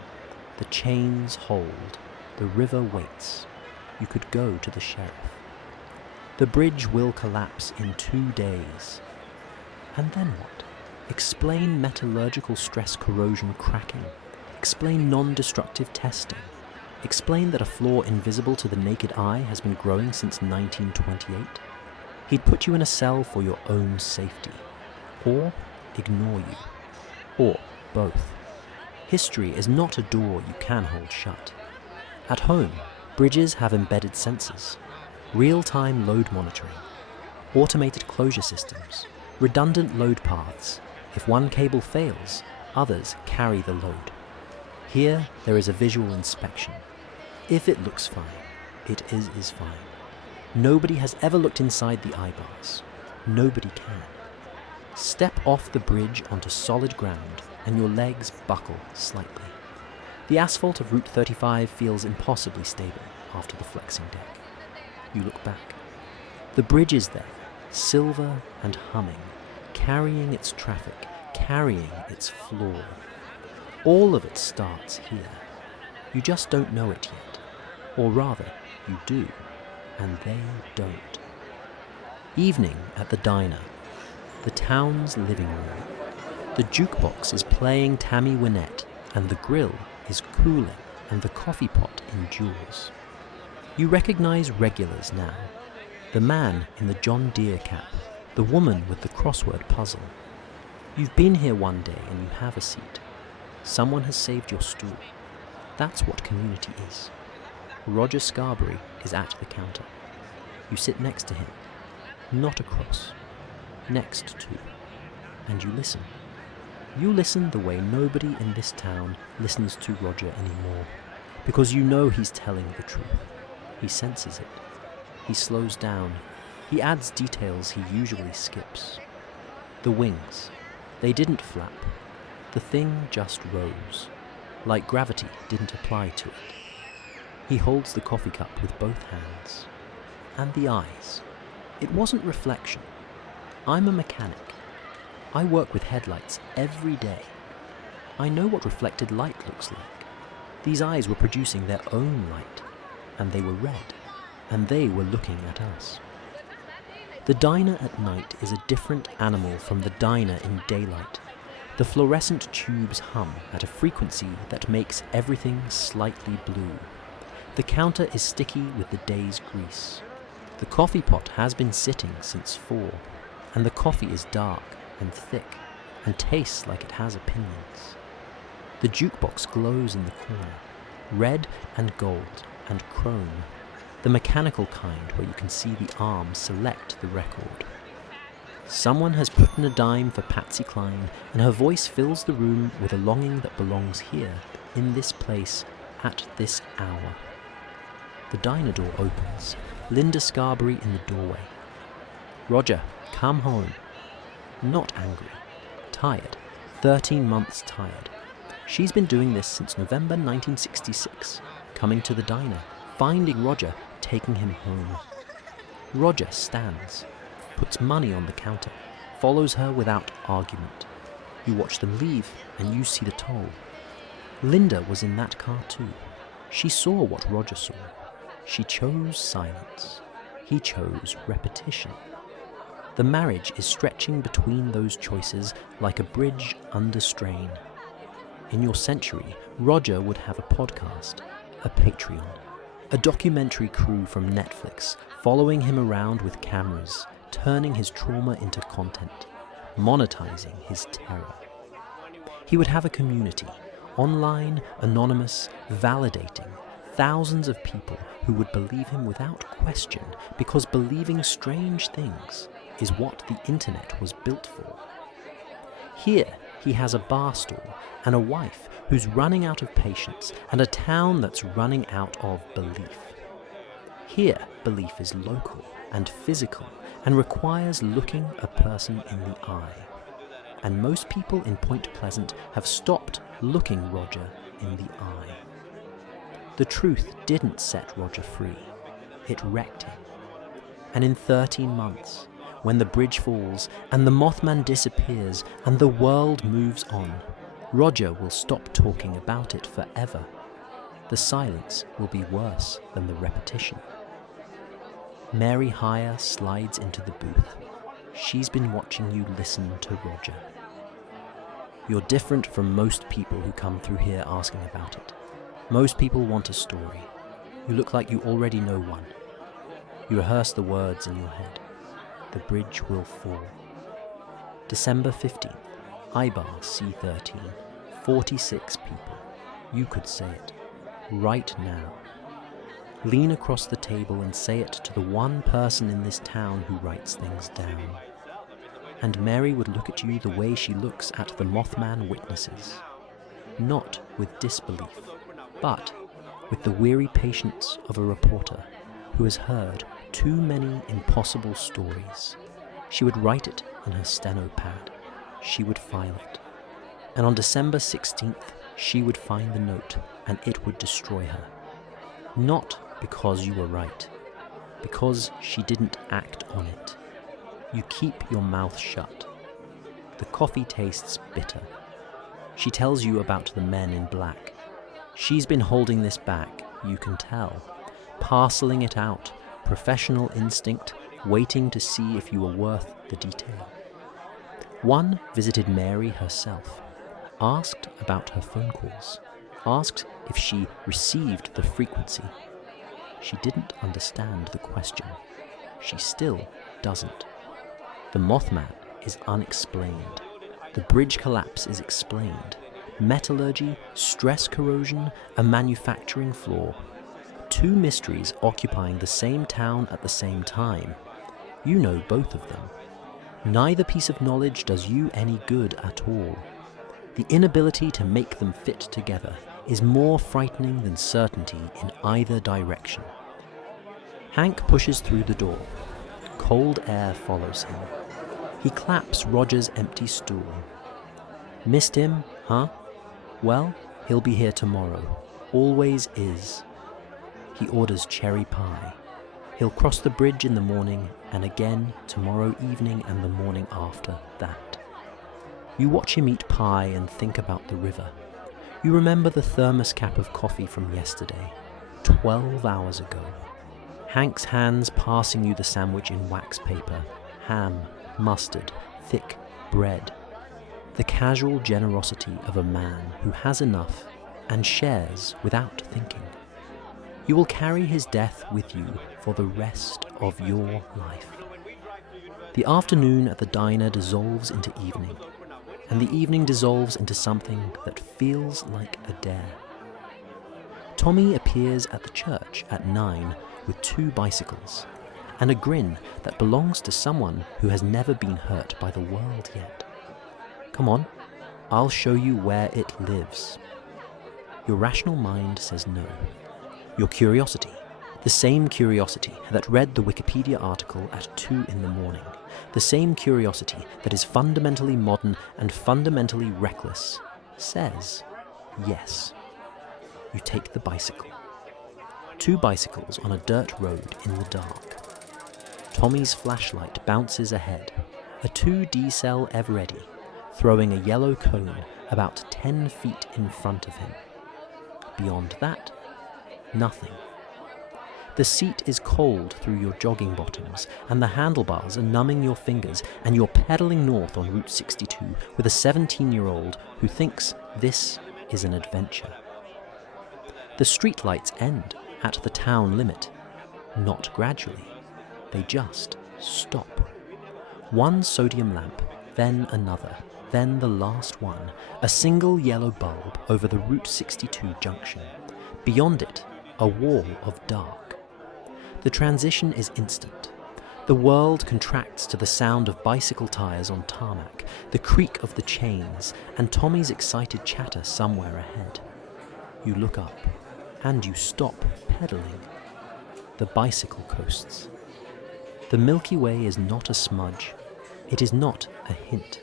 The chains hold. The river waits. You could go to the sheriff. The bridge will collapse in 2 days. And then what? Explain metallurgical stress corrosion cracking. Explain non-destructive testing. Explain that a flaw invisible to the naked eye has been growing since 1928. He'd put you in a cell for your own safety. Or ignore you. Or both. History is not a door you can hold shut. At home, bridges have embedded sensors, real-time load monitoring, automated closure systems, redundant load paths. If one cable fails, others carry the load. Here, there is a visual inspection. If it looks fine, it is fine. Nobody has ever looked inside the eyebars. Nobody can. Step off the bridge onto solid ground, and your legs buckle slightly. The asphalt of Route 35 feels impossibly stable after the flexing deck. You look back. The bridge is there, silver and humming, carrying its traffic, carrying its floor. All of it starts here. You just don't know it yet. Or rather, you do, and they don't. Evening at the diner. The town's living room. The jukebox is playing Tammy Wynette, and the grill is cooling, and the coffee pot endures. You recognize regulars now. The man in the John Deere cap, the woman with the crossword puzzle. You've been here one day and you have a seat. Someone has saved your stool. That's what community is. Roger Scarberry is at the counter. You sit next to him, not across, next to, and you listen. You listen the way nobody in this town listens to Roger anymore, because you know he's telling the truth. He senses it. He slows down. He adds details he usually skips. The wings. They didn't flap. The thing just rose. Like gravity didn't apply to it. He holds the coffee cup with both hands. And the eyes. It wasn't reflection. I'm a mechanic. I work with headlights every day. I know what reflected light looks like. These eyes were producing their own light, and they were red, and they were looking at us. The diner at night is a different animal from the diner in daylight. The fluorescent tubes hum at a frequency that makes everything slightly blue. The counter is sticky with the day's grease. The coffee pot has been sitting since 4, and the coffee is dark and thick and tastes like it has opinions. The jukebox glows in the corner, red and gold and chrome, the mechanical kind where you can see the arm select the record. Someone has put in a dime for Patsy Cline, and her voice fills the room with a longing that belongs here, in this place, at this hour. The diner door opens, Linda Scarberry in the doorway. "Roger, come home." Not angry, tired, 13 months tired. She's been doing this since November 1966, coming to the diner, finding Roger, taking him home. Roger stands, puts money on the counter, follows her without argument. You watch them leave and you see the toll. Linda was in that car too. She saw what Roger saw. She chose silence. He chose repetition. The marriage is stretching between those choices like a bridge under strain. In your century, Roger would have a podcast, a Patreon, a documentary crew from Netflix following him around with cameras, turning his trauma into content, monetizing his terror. He would have a community, online, anonymous, validating, thousands of people who would believe him without question because believing strange things is what the internet was built for. Here, he has a bar stool and a wife who's running out of patience and a town that's running out of belief. Here, belief is local and physical and requires looking a person in the eye. And most people in Point Pleasant have stopped looking Roger in the eye. The truth didn't set Roger free. It wrecked him. And in 13 months, when the bridge falls and the Mothman disappears and the world moves on, Roger will stop talking about it forever. The silence will be worse than the repetition. Mary Hire slides into the booth. She's been watching you listen to Roger. You're different from most people who come through here asking about it. Most people want a story. You look like you already know one. You rehearse the words in your head. The bridge will fall. December 15th, eyebar C13, 46 people. You could say it. Right now. Lean across the table and say it to the one person in this town who writes things down. And Mary would look at you the way she looks at the Mothman witnesses. Not with disbelief, but with the weary patience of a reporter who has heard too many impossible stories. She would write it in her steno pad. She would file it. And on December 16th, she would find the note and it would destroy her. Not because you were right, because she didn't act on it. You keep your mouth shut. The coffee tastes bitter. She tells you about the men in black. She's been holding this back, you can tell, parceling it out, professional instinct, waiting to see if you were worth the detail. One visited Mary herself, asked about her phone calls, asked if she received the frequency. She didn't understand the question. She still doesn't. The Mothman is unexplained. The bridge collapse is explained. Metallurgy, stress corrosion, a manufacturing flaw. Two mysteries occupying the same town at the same time. You know both of them. Neither piece of knowledge does you any good at all. The inability to make them fit together is more frightening than certainty in either direction. Hank pushes through the door. Cold air follows him. He claps Roger's empty stool. Missed him, huh? Well, he'll be here tomorrow. Always is. He orders cherry pie. He'll cross the bridge in the morning and again tomorrow evening and the morning after that. You watch him eat pie and think about the river. You remember the thermos cap of coffee from yesterday, 12 hours ago. Hank's hands passing you the sandwich in wax paper, ham, mustard, thick bread. The casual generosity of a man who has enough and shares without thinking. You will carry his death with you for the rest of your life. The afternoon at the diner dissolves into evening. and the evening dissolves into something that feels like a dare. Tommy appears at the church at 9 with 2 bicycles and a grin that belongs to someone who has never been hurt by the world yet. Come on, I'll show you where it lives. Your rational mind says no. Your curiosity, the same curiosity that read the Wikipedia article at 2 in the morning, the same curiosity that is fundamentally modern and fundamentally reckless, says yes. You take the bicycle. 2 bicycles on a dirt road in the dark. Tommy's flashlight bounces ahead, a 2D cell ever ready, throwing a yellow cone about 10 feet in front of him. Beyond that, nothing. The seat is cold through your jogging bottoms, and the handlebars are numbing your fingers, and you're pedaling north on Route 62 with a 17-year-old who thinks this is an adventure. The streetlights end at the town limit. Not gradually. They just stop. 1 sodium lamp, then another, then the last one, a single yellow bulb over the Route 62 junction. Beyond it, a wall of dark. The transition is instant. The world contracts to the sound of bicycle tires on tarmac, the creak of the chains, and Tommy's excited chatter somewhere ahead. You look up, and you stop pedaling. The bicycle coasts. The Milky Way is not a smudge. It is not a hint.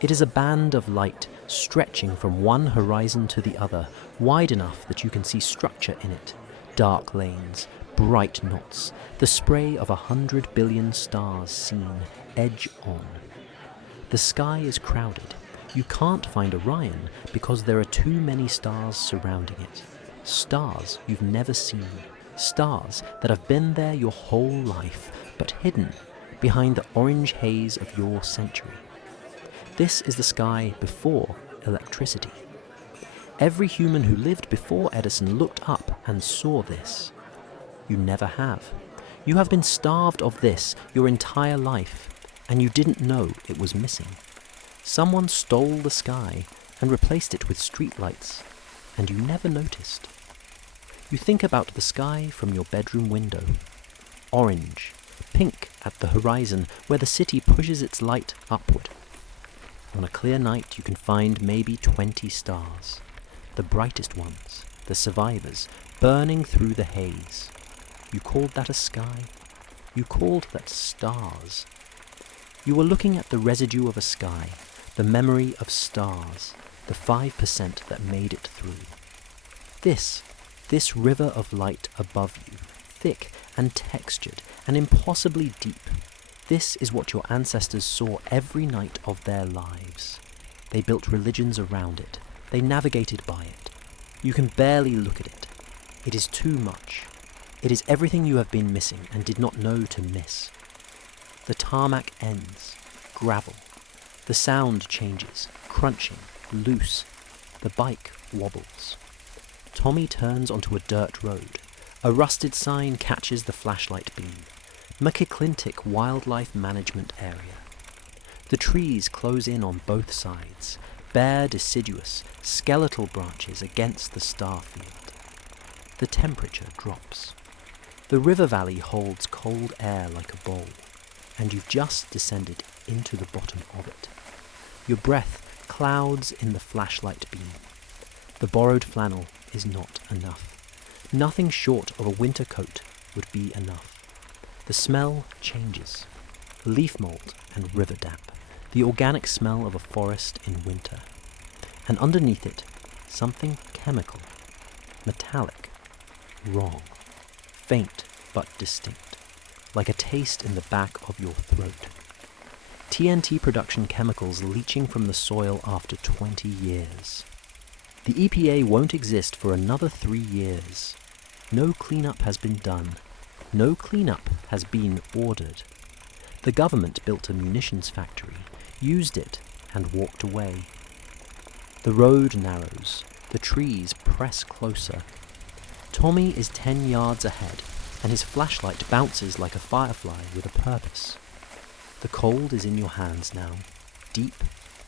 It is a band of light stretching from one horizon to the other, wide enough that you can see structure in it. Dark lanes, bright knots, the spray of 100 billion stars seen, edge on. The sky is crowded. You can't find Orion because there are too many stars surrounding it. Stars you've never seen. Stars that have been there your whole life, but hidden behind the orange haze of your century. This is the sky before electricity. Every human who lived before Edison looked up and saw this. You never have. You have been starved of this your entire life, and you didn't know it was missing. Someone stole the sky and replaced it with streetlights, and you never noticed. You think about the sky from your bedroom window. Orange, pink at the horizon where the city pushes its light upward. On a clear night you can find maybe 20 stars. The brightest ones, the survivors, burning through the haze. You called that a sky? You called that stars. You were looking at the residue of a sky, the memory of stars, the 5% that made it through. This river of light above you, thick and textured and impossibly deep, this is what your ancestors saw every night of their lives. They built religions around it. They navigated by it. You can barely look at it. It is too much. It is everything you have been missing and did not know to miss. The tarmac ends. Gravel. The sound changes. Crunching. Loose. The bike wobbles. Tommy turns onto a dirt road. A rusted sign catches the flashlight beam. McClintic Wildlife Management Area. The trees close in on both sides, bare deciduous, skeletal branches against the star field. The temperature drops. The river valley holds cold air like a bowl, and you've just descended into the bottom of it. Your breath clouds in the flashlight beam. The borrowed flannel is not enough. Nothing short of a winter coat would be enough. The smell changes. Leaf mold and river damp. The organic smell of a forest in winter. And underneath it, something chemical. Metallic. Wrong. Faint but distinct. Like a taste in the back of your throat. TNT production chemicals leaching from the soil after 20 years. The EPA won't exist for another 3 years. No cleanup has been done. No cleanup has been ordered. The government built a munitions factory, used it, and walked away. The road narrows. The trees press closer. Tommy is 10 yards ahead, and his flashlight bounces like a firefly with a purpose. The cold is in your hands now, deep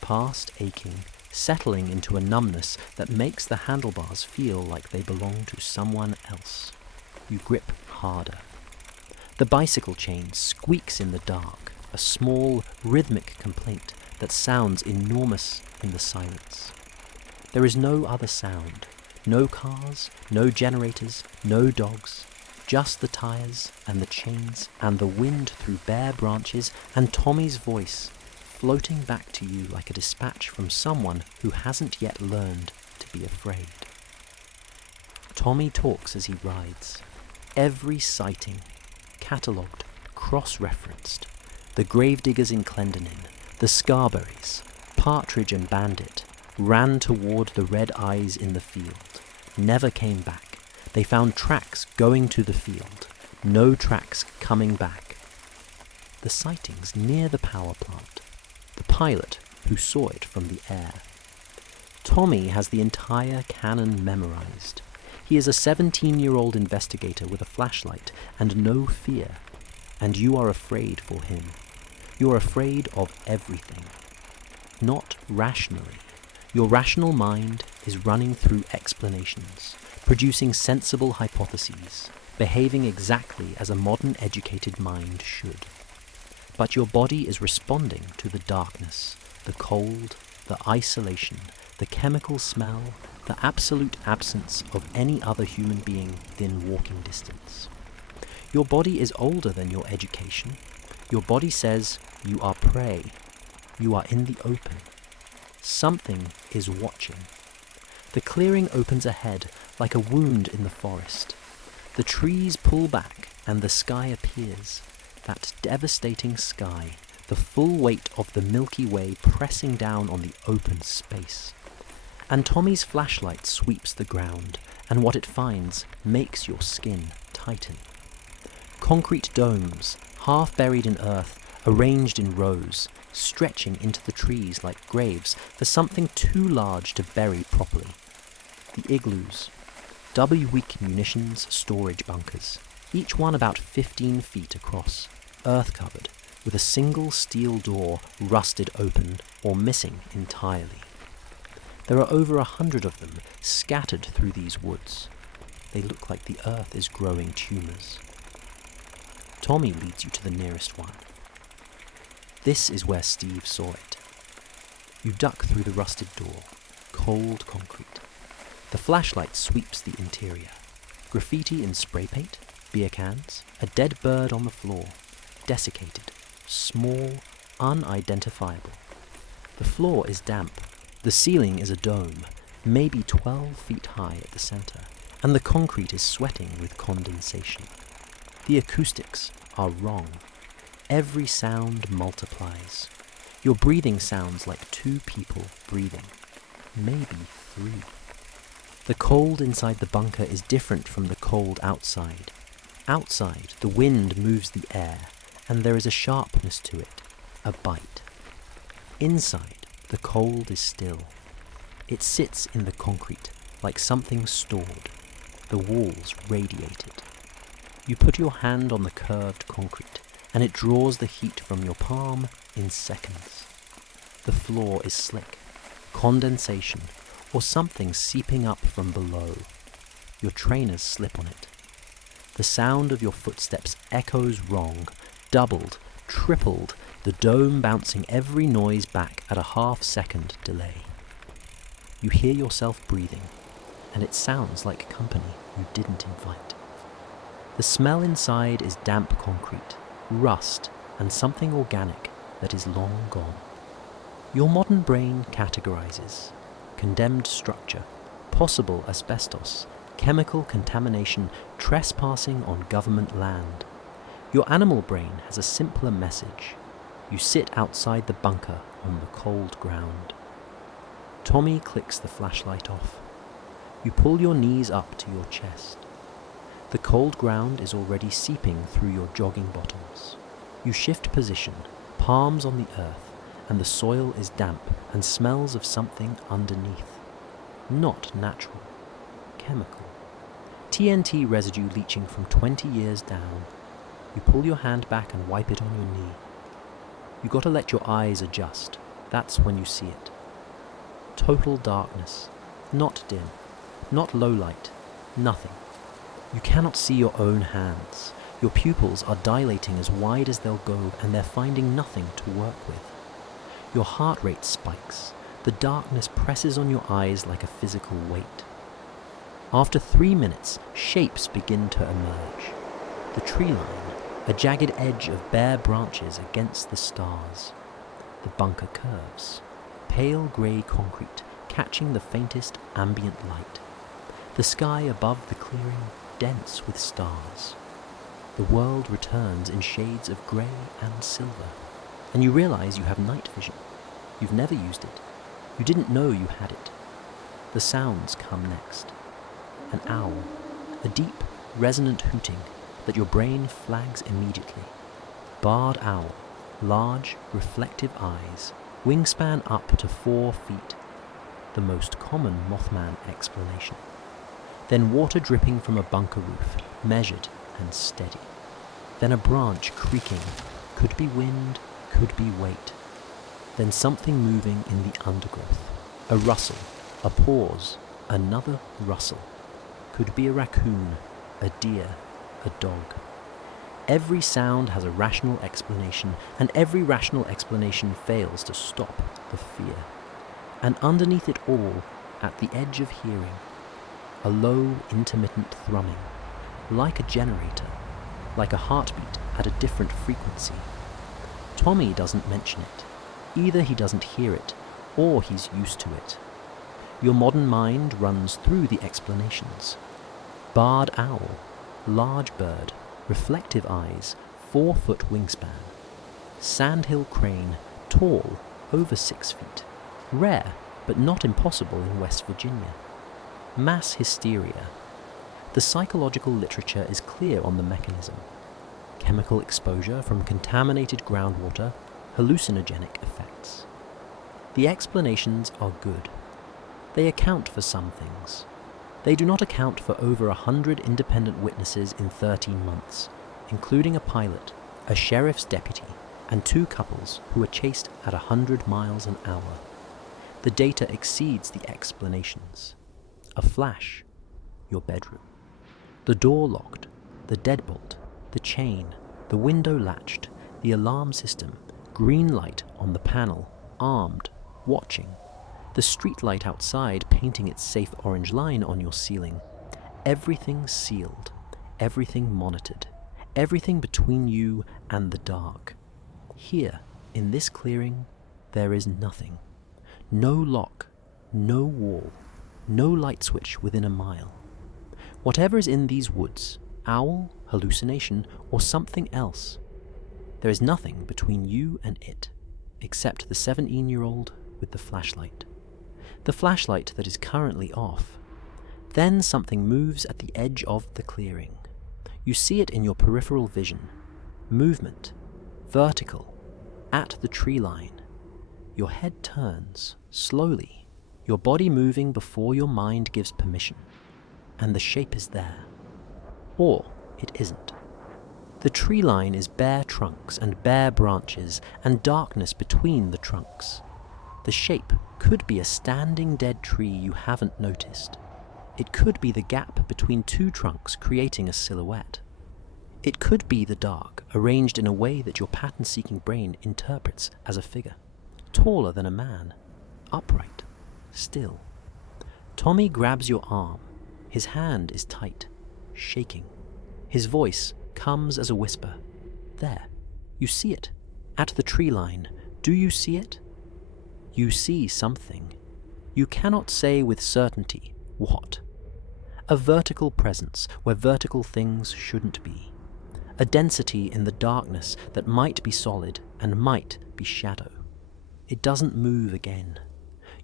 past aching, settling into a numbness that makes the handlebars feel like they belong to someone else. You grip harder. The bicycle chain squeaks in the dark, a small, rhythmic complaint that sounds enormous in the silence. There is no other sound. No cars, no generators, no dogs. Just the tires and the chains and the wind through bare branches and Tommy's voice floating back to you like a dispatch from someone who hasn't yet learned to be afraid. Tommy talks as he rides. Every sighting, catalogued, cross-referenced. The gravediggers in Clendenin, the Scarberries, Partridge and Bandit, ran toward the red eyes in the field, never came back. They found tracks going to the field, no tracks coming back. The sightings near the power plant, the pilot who saw it from the air. Tommy has the entire canon memorized. He is a 17-year-old investigator with a flashlight and no fear, and you are afraid for him. You are afraid of everything. Not rationally. Your rational mind is running through explanations, producing sensible hypotheses, behaving exactly as a modern educated mind should. But your body is responding to the darkness, the cold, the isolation, the chemical smell, the absolute absence of any other human being within walking distance. Your body is older than your education. Your body says you are prey. You are in the open. Something is watching. The clearing opens ahead like a wound in the forest. The trees pull back and the sky appears. That devastating sky, the full weight of the Milky Way pressing down on the open space. And Tommy's flashlight sweeps the ground, and what it finds makes your skin tighten. Concrete domes, half buried in earth, arranged in rows, stretching into the trees like graves for something too large to bury properly. The igloos, W-weak munitions storage bunkers, each one about 15 feet across, earth-covered, with a single steel door rusted open or missing entirely. There are over 100 of them scattered through these woods. They look like the earth is growing tumours. Tommy leads you to the nearest one. This is where Steve saw it. You duck through the rusted door, cold concrete. The flashlight sweeps the interior. Graffiti in spray paint, beer cans, a dead bird on the floor, desiccated, small, unidentifiable. The floor is damp. The ceiling is a dome, maybe 12 feet high at the center, and the concrete is sweating with condensation. The acoustics are wrong. Every sound multiplies. Your breathing sounds like two people breathing, maybe three. The cold inside the bunker is different from the cold outside. Outside, the wind moves the air, and there is a sharpness to it, a bite. Inside, the cold is still. It sits in the concrete, like something stored. The walls radiated. You put your hand on the curved concrete, and it draws the heat from your palm in seconds. The floor is slick, condensation, or something seeping up from below. Your trainers slip on it. The sound of your footsteps echoes wrong, doubled, tripled, the dome bouncing every noise back at a half-second delay. You hear yourself breathing, and it sounds like company you didn't invite. The smell inside is damp concrete, rust, and something organic that is long gone. Your modern brain categorizes: condemned structure, possible asbestos, chemical contamination, trespassing on government land. Your animal brain has a simpler message. You sit outside the bunker on the cold ground. Tommy clicks the flashlight off. You pull your knees up to your chest. The cold ground is already seeping through your jogging bottoms. You shift position, palms on the earth, and the soil is damp and smells of something underneath. Not natural. Chemical. TNT residue leaching from 20 years down. You pull your hand back and wipe it on your knee. You gotta let your eyes adjust. that's when you see it. Total darkness, not dim, not low light, nothing. You cannot see your own hands. Your pupils are dilating as wide as they'll go, and they're finding nothing to work with. Your heart rate spikes. The darkness presses on your eyes like a physical weight. After 3 minutes, shapes begin to emerge. The tree line, a jagged edge of bare branches against the stars. The bunker curves, pale grey concrete catching the faintest ambient light. The sky above the clearing dense with stars. The world returns in shades of grey and silver, and you realize you have night vision. You've never used it. You didn't know you had it. The sounds come next. An owl, a deep, resonant hooting that your brain flags immediately. Barred owl, large, reflective eyes, wingspan up to 4 feet. The most common Mothman explanation. Then water dripping from a bunker roof, measured and steady. Then a branch creaking, could be wind, could be weight. Then something moving in the undergrowth. A rustle, a pause, another rustle. Could be a raccoon, a deer, a dog. Every sound has a rational explanation, and every rational explanation fails to stop the fear. And underneath it all, at the edge of hearing, a low, intermittent thrumming, like a generator, like a heartbeat at a different frequency. Tommy doesn't mention it. Either he doesn't hear it, or he's used to it. Your modern mind runs through the explanations. Barred owl, large bird, reflective eyes, 4-foot wingspan. Sandhill crane, tall, over 6 feet. Rare, but not impossible in West Virginia. Mass hysteria. The psychological literature is clear on the mechanism. Chemical exposure from contaminated groundwater, hallucinogenic effects. The explanations are good. They account for some things. They do not account for over 100 independent witnesses in 13 months, including a pilot, a sheriff's deputy, and 2 couples who were chased at 100 miles an hour. The data exceeds the explanations. A flash, your bedroom. The door locked, the deadbolt, the chain, the window latched, the alarm system, green light on the panel, armed, watching. The street light outside painting its safe orange line on your ceiling. Everything sealed, everything monitored, everything between you and the dark. Here, in this clearing, there is nothing. No lock, no wall, no light switch within a mile. Whatever is in these woods, owl, hallucination, or something else, there is nothing between you and it, except the 17-year-old with the flashlight. The flashlight that is currently off. Then something moves at the edge of the clearing. You see it in your peripheral vision. Movement. Vertical. At the tree line. Your head turns, slowly, your body moving before your mind gives permission. And the shape is there. Or it isn't. The tree line is bare trunks and bare branches and darkness between the trunks. The shape could be a standing dead tree you haven't noticed. It could be the gap between 2 trunks creating a silhouette. It could be the dark, arranged in a way that your pattern-seeking brain interprets as a figure. Taller than a man, upright, still. Tommy grabs your arm. His hand is tight, shaking. His voice comes as a whisper. There, you see it, at the tree line. Do you see it? You see something. You cannot say with certainty what. A vertical presence where vertical things shouldn't be. A density in the darkness that might be solid and might be shadow. It doesn't move again.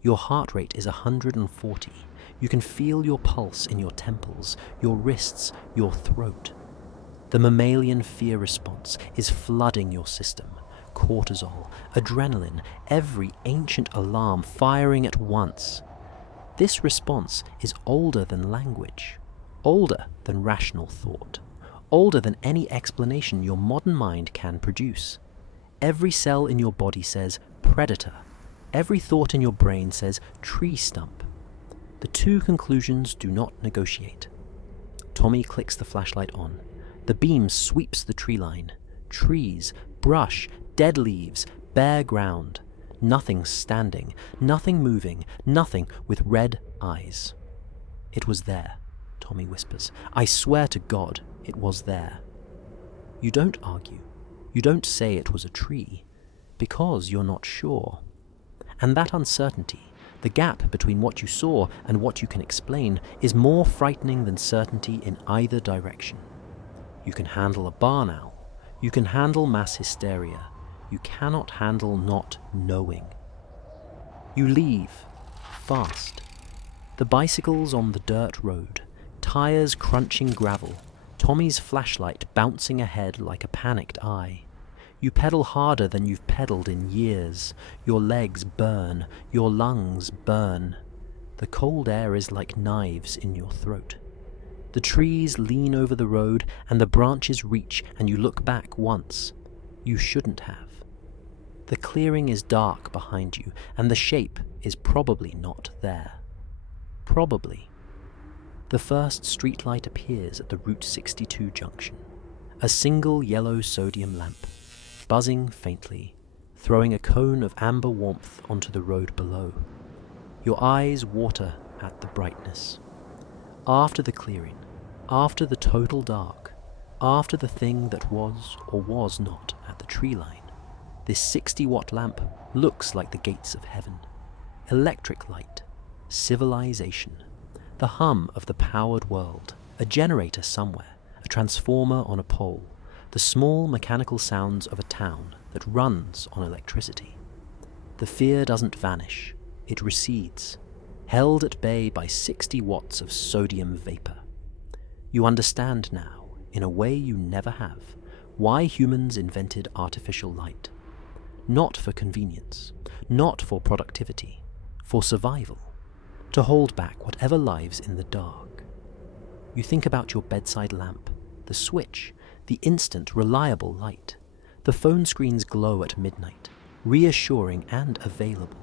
Your heart rate is 140. You can feel your pulse in your temples, your wrists, your throat. The mammalian fear response is flooding your system. Cortisol, adrenaline, every ancient alarm firing at once. This response is older than language, older than rational thought, older than any explanation your modern mind can produce. Every cell in your body says, predator, Every thought in your brain says tree stump. The two conclusions do not negotiate. Tommy clicks the flashlight on. The beam sweeps the tree line. Trees, brush, dead leaves, bare ground. Nothing standing, nothing moving, nothing with red eyes. It was there, Tommy whispers. I swear to God, it was there. You don't argue. You don't say it was a tree, because you're not sure. And that uncertainty, the gap between what you saw and what you can explain, is more frightening than certainty in either direction. You can handle a barn owl. You can handle mass hysteria. You cannot handle not knowing. You leave, fast. The bicycles on the dirt road, tires crunching gravel, Tommy's flashlight bouncing ahead like a panicked eye. You pedal harder than you've pedaled in years. Your legs burn, your lungs burn. The cold air is like knives in your throat. The trees lean over the road and the branches reach, and you look back once. You shouldn't have. The clearing is dark behind you, and the shape is probably not there. Probably. The first streetlight appears at the Route 62 junction. A single yellow sodium lamp, buzzing faintly, throwing a cone of amber warmth onto the road below. Your eyes water at the brightness. After the clearing, after the total dark, after the thing that was or was not at the tree line, this 60-watt lamp looks like the gates of heaven. Electric light, civilization, the hum of the powered world, a generator somewhere, a transformer on a pole, the small mechanical sounds of a town that runs on electricity. The fear doesn't vanish, it recedes, held at bay by 60 watts of sodium vapor. You understand now, in a way you never have, why humans invented artificial light. Not for convenience, not for productivity, for survival, to hold back whatever lives in the dark. You think about your bedside lamp, the switch, the instant, reliable light. The phone screens glow at midnight, reassuring and available.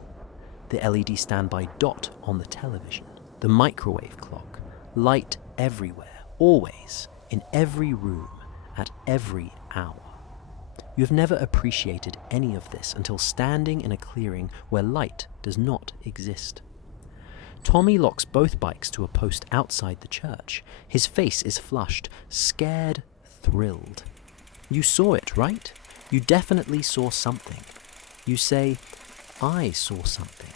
The LED standby dot on the television, the microwave clock, light everywhere, always, in every room, at every hour. You have never appreciated any of this until standing in a clearing where light does not exist. Tommy locks both bikes to a post outside the church. His face is flushed, scared, thrilled. You saw it, right? You definitely saw something. You say, I saw something.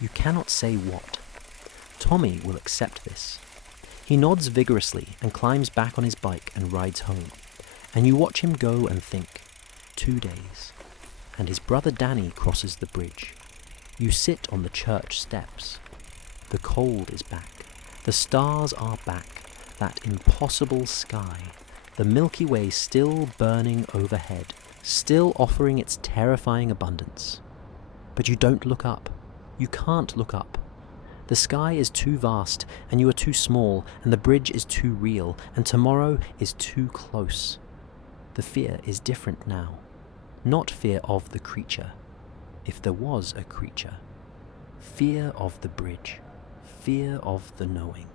You cannot say what. Tommy will accept this. He nods vigorously and climbs back on his bike and rides home. And you watch him go and think, 2 days. And his brother Danny crosses the bridge. You sit on the church steps. The cold is back. The stars are back. That impossible sky. The Milky Way still burning overhead, still offering its terrifying abundance. But you don't look up. You can't look up. The sky is too vast, and you are too small, and the bridge is too real, and tomorrow is too close. The fear is different now. Not fear of the creature, if there was a creature. Fear of the bridge. Fear of the knowing.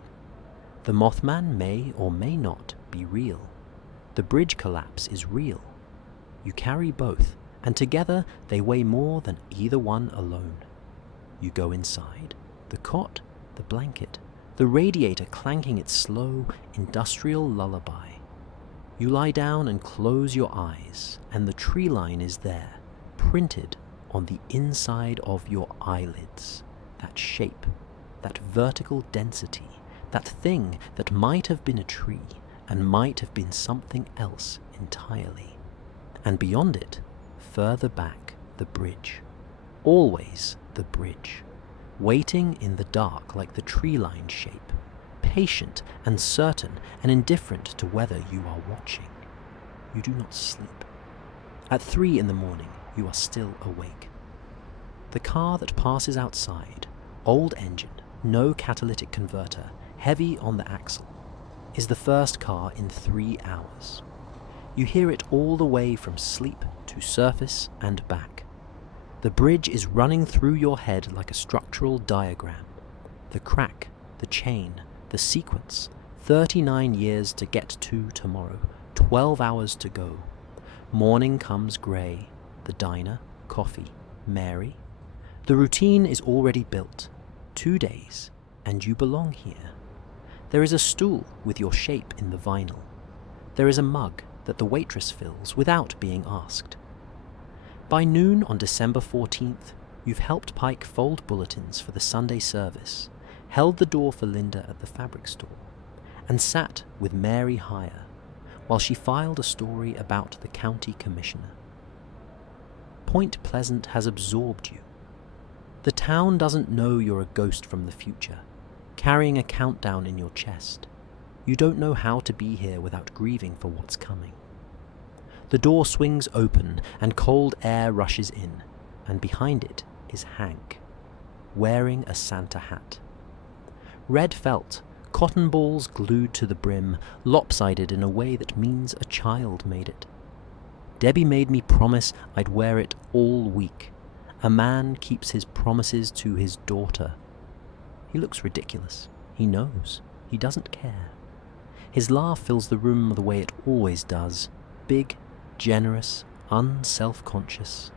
The Mothman may or may not be real. The bridge collapse is real. You carry both, and together they weigh more than either one alone. You go inside. The cot, the blanket, the radiator clanking its slow, industrial lullaby. You lie down and close your eyes, and the tree line is there, printed on the inside of your eyelids. That shape, that vertical density, that thing that might have been a tree and might have been something else entirely. And beyond it, further back, the bridge. Always the bridge. Waiting in the dark like the tree line shape, patient and certain and indifferent to whether you are watching. You do not sleep. At 3 a.m, you are still awake. The car that passes outside, old engine, no catalytic converter, heavy on the axle, is the first car in 3 hours. You hear it all the way from sleep to surface and back. The bridge is running through your head like a structural diagram. The crack, the chain, the sequence, 39 years to get to tomorrow, 12 hours to go. Morning comes grey, the diner, coffee, Mary. The routine is already built. 2 days, and you belong here. There is a stool with your shape in the vinyl. There is a mug that the waitress fills without being asked. By noon on December 14th, you've helped Pike fold bulletins for the Sunday service, held the door for Linda at the fabric store, and sat with Mary Hire while she filed a story about the county commissioner. Point Pleasant has absorbed you. The town doesn't know you're a ghost from the future, carrying a countdown in your chest. You don't know how to be here without grieving for what's coming. The door swings open and cold air rushes in, and behind it is Hank, wearing a Santa hat. Red felt, cotton balls glued to the brim, lopsided in a way that means a child made it. Debbie made me promise I'd wear it all week. A man keeps his promises to his daughter. He looks ridiculous. He knows. He doesn't care. His laugh fills the room the way it always does. Big, generous, unself-conscious.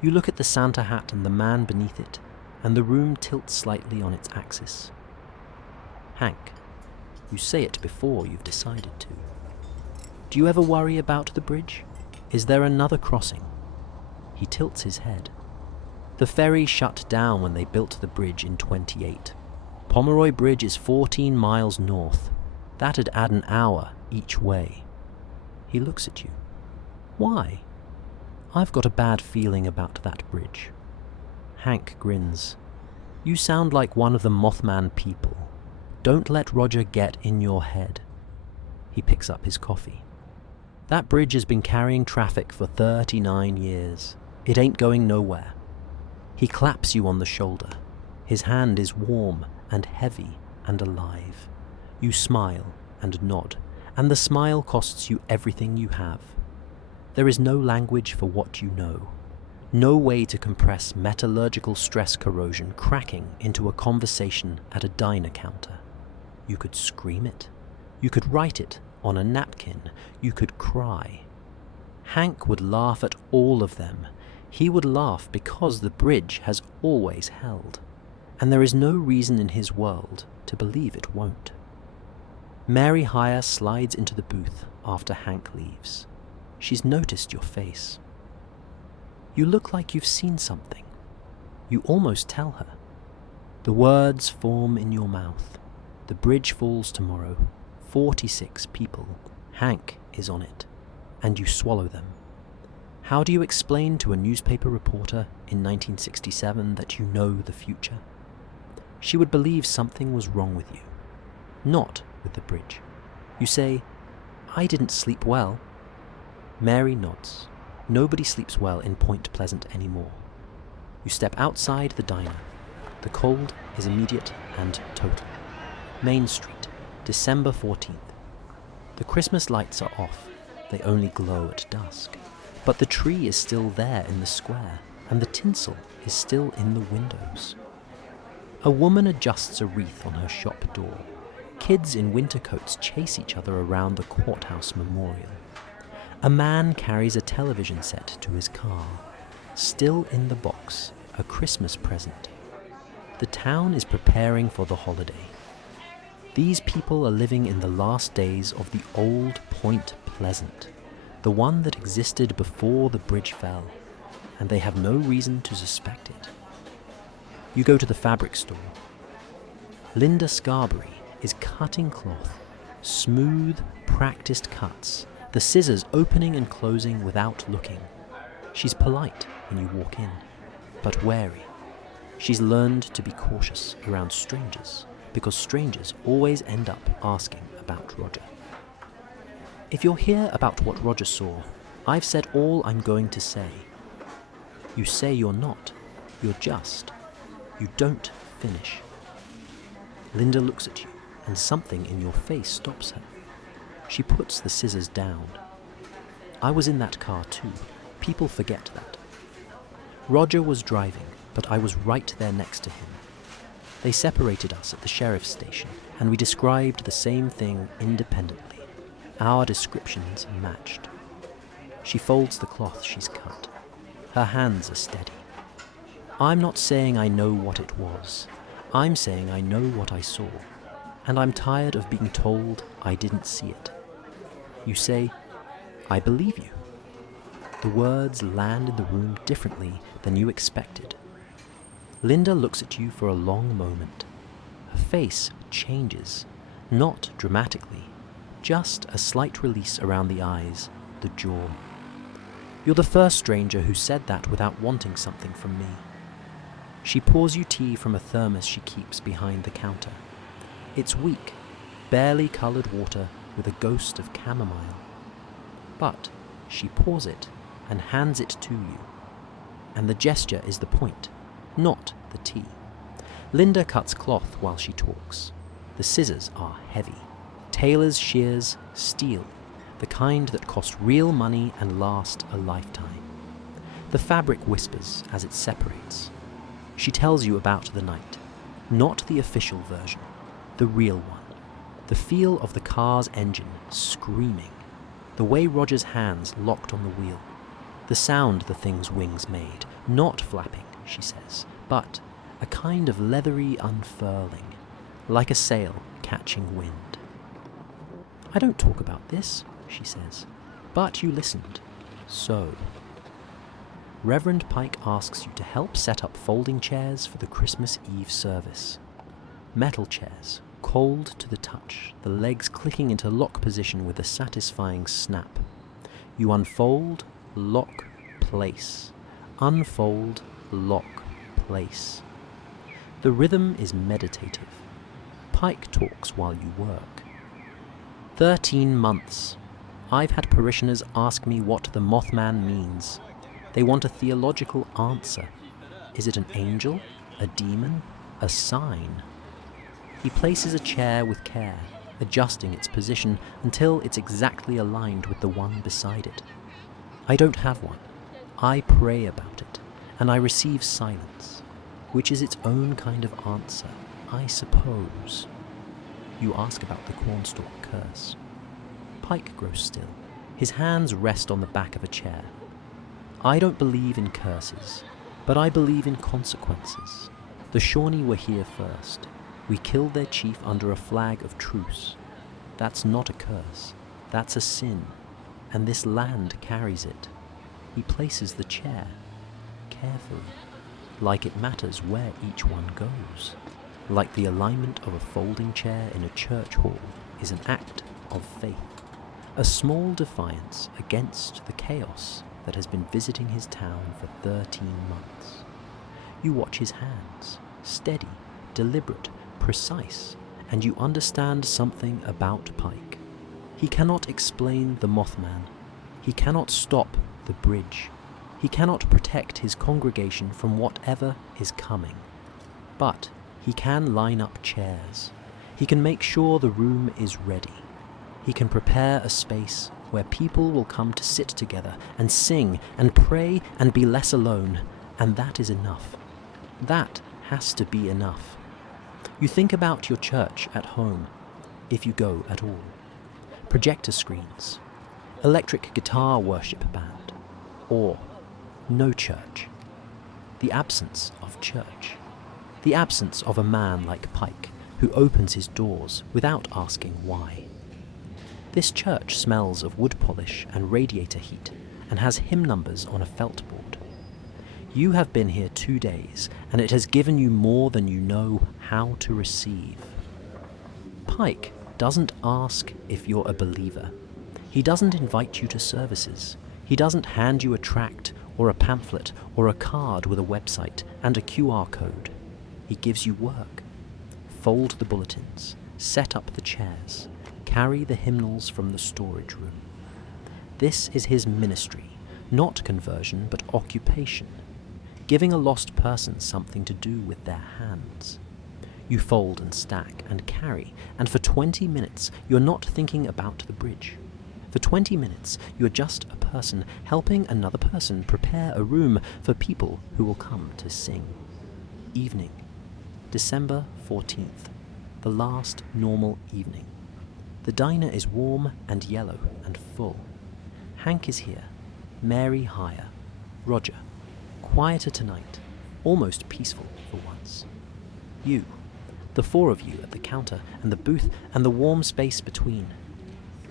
You look at the Santa hat and the man beneath it, and the room tilts slightly on its axis. Hank, you say it before you've decided to. Do you ever worry about the bridge? Is there another crossing? He tilts his head. The ferry shut down when they built the bridge in 28. Pomeroy Bridge is 14 miles north. That'd add an hour each way. He looks at you. Why? I've got a bad feeling about that bridge. Hank grins. You sound like one of the Mothman people. Don't let Roger get in your head. He picks up his coffee. That bridge has been carrying traffic for 39 years. It ain't going nowhere. He claps you on the shoulder. His hand is warm and heavy and alive. You smile and nod, and the smile costs you everything you have. There is no language for what you know. No way to compress metallurgical stress corrosion cracking into a conversation at a diner counter. You could scream it. You could write it on a napkin. You could cry. Hank would laugh at all of them. He would laugh because the bridge has always held, and there is no reason in his world to believe it won't. Mary Hire slides into the booth after Hank leaves. She's noticed your face. You look like you've seen something. You almost tell her. The words form in your mouth. The bridge falls tomorrow. 46 people. Hank is on it. And you swallow them. How do you explain to a newspaper reporter in 1967 that you know the future? She would believe something was wrong with you. Not with the bridge. You say, I didn't sleep well. Mary nods. Nobody sleeps well in Point Pleasant anymore. You step outside the diner. The cold is immediate and total. Main Street, December 14th. The Christmas lights are off. They only glow at dusk. But the tree is still there in the square, and the tinsel is still in the windows. A woman adjusts a wreath on her shop door. Kids in winter coats chase each other around the courthouse memorial. A man carries a television set to his car. Still in the box, a Christmas present. The town is preparing for the holiday. These people are living in the last days of the old Point Pleasant, the one that existed before the bridge fell, and they have no reason to suspect it. You go to the fabric store. Linda Scarberry is cutting cloth, smooth, practiced cuts, the scissors opening and closing without looking. She's polite when you walk in, but wary. She's learned to be cautious around strangers, because strangers always end up asking about Roger. If you're here about what Roger saw, I've said all I'm going to say. You say you're not, you're just. You don't finish. Linda looks at you, and something in your face stops her. She puts the scissors down. I was in that car too. People forget that. Roger was driving, but I was right there next to him. They separated us at the sheriff's station, and we described the same thing independently. Our descriptions matched. She folds the cloth she's cut. Her hands are steady. I'm not saying I know what it was. I'm saying I know what I saw. And I'm tired of being told I didn't see it. You say, I believe you. The words land in the room differently than you expected. Linda looks at you for a long moment. Her face changes, not dramatically, just a slight release around the eyes, the jaw. You're the first stranger who said that without wanting something from me. She pours you tea from a thermos she keeps behind the counter. It's weak, barely coloured water with a ghost of chamomile. But she pours it and hands it to you. And the gesture is the point, not the tea. Linda cuts cloth while she talks. The scissors are heavy. Tailor's shears, steel, the kind that cost real money and last a lifetime. The fabric whispers as it separates. She tells you about the night, not the official version, the real one. The feel of the car's engine screaming, the way Roger's hands locked on the wheel, the sound the thing's wings made, not flapping, she says, but a kind of leathery unfurling, like a sail catching wind. I don't talk about this, she says, but you listened, so. Reverend Pike asks you to help set up folding chairs for the Christmas Eve service. Metal chairs, cold to the touch, the legs clicking into lock position with a satisfying snap. You unfold, lock, place. Unfold, lock, place. The rhythm is meditative. Pike talks while you work. 13 months. I've had parishioners ask me what the Mothman means. They want a theological answer. Is it an angel? A demon? A sign? He places a chair with care, adjusting its position until it's exactly aligned with the one beside it. I don't have one. I pray about it, and I receive silence, which is its own kind of answer, I suppose. You ask about the cornstalk curse. Pike grows still. His hands rest on the back of a chair. I don't believe in curses, but I believe in consequences. The Shawnee were here first. We killed their chief under a flag of truce. That's not a curse. That's a sin. And this land carries it. He places the chair, carefully, like it matters where each one goes. Like the alignment of a folding chair in a church hall is an act of faith. A small defiance against the chaos that has been visiting his town for 13 months. You watch his hands, steady, deliberate, precise, and you understand something about Pike. He cannot explain the Mothman. He cannot stop the bridge. He cannot protect his congregation from whatever is coming. But he can line up chairs. He can make sure the room is ready. He can prepare a space where people will come to sit together and sing and pray and be less alone, and that is enough. That has to be enough. You think about your church at home, if you go at all. Projector screens, electric guitar worship band, or no church. The absence of church. The absence of a man like Pike who opens his doors without asking why. This church smells of wood polish and radiator heat and has hymn numbers on a felt board. You have been here 2 days, and it has given you more than you know how to receive. Pike doesn't ask if you're a believer. He doesn't invite you to services. He doesn't hand you a tract or a pamphlet or a card with a website and a QR code. He gives you work. Fold the bulletins, set up the chairs, carry the hymnals from the storage room. This is his ministry, not conversion but occupation, giving a lost person something to do with their hands. You fold and stack and carry, and for 20 minutes you're not thinking about the bridge. For 20 minutes you're just a person, helping another person prepare a room for people who will come to sing. Evening, December 14th, the last normal evening. The diner is warm and yellow and full. Hank is here, Mary higher, Roger, quieter tonight, almost peaceful for once. You, the four of you at the counter and the booth and the warm space between.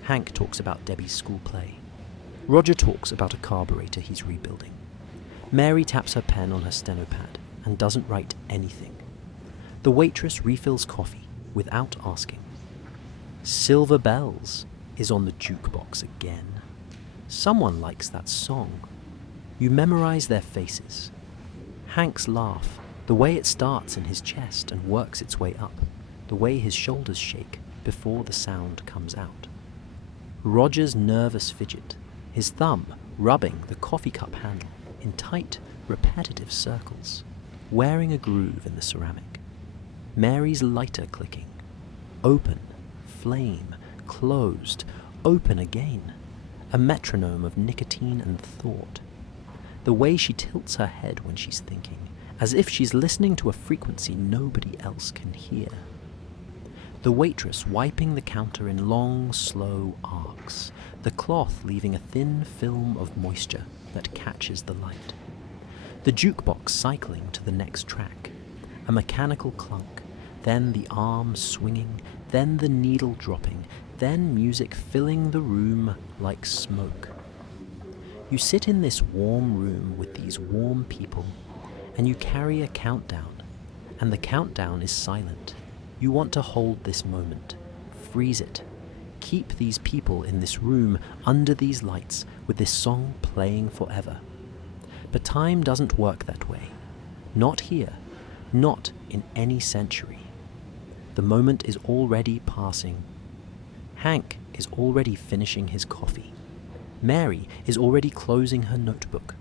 Hank talks about Debbie's school play. Roger talks about a carburetor he's rebuilding. Mary taps her pen on her stenopad and doesn't write anything. The waitress refills coffee without asking. Silver Bells is on the jukebox again. Someone likes that song. You memorize their faces. Hank's laugh, the way it starts in his chest and works its way up, the way his shoulders shake before the sound comes out. Roger's nervous fidget, his thumb rubbing the coffee cup handle in tight, repetitive circles, wearing a groove in the ceramic. Mary's lighter clicking. Open, flame, closed, open again. A metronome of nicotine and thought. The way she tilts her head when she's thinking, as if she's listening to a frequency nobody else can hear. The waitress wiping the counter in long, slow arcs, the cloth leaving a thin film of moisture that catches the light. The jukebox cycling to the next track, a mechanical clunk, then the arm swinging, then the needle dropping, then music filling the room like smoke. You sit in this warm room with these warm people, and you carry a countdown, and the countdown is silent. You want to hold this moment, freeze it, keep these people in this room under these lights with this song playing forever. But time doesn't work that way. Not here, not in any century. The moment is already passing. Hank is already finishing his coffee. Mary is already closing her notebook.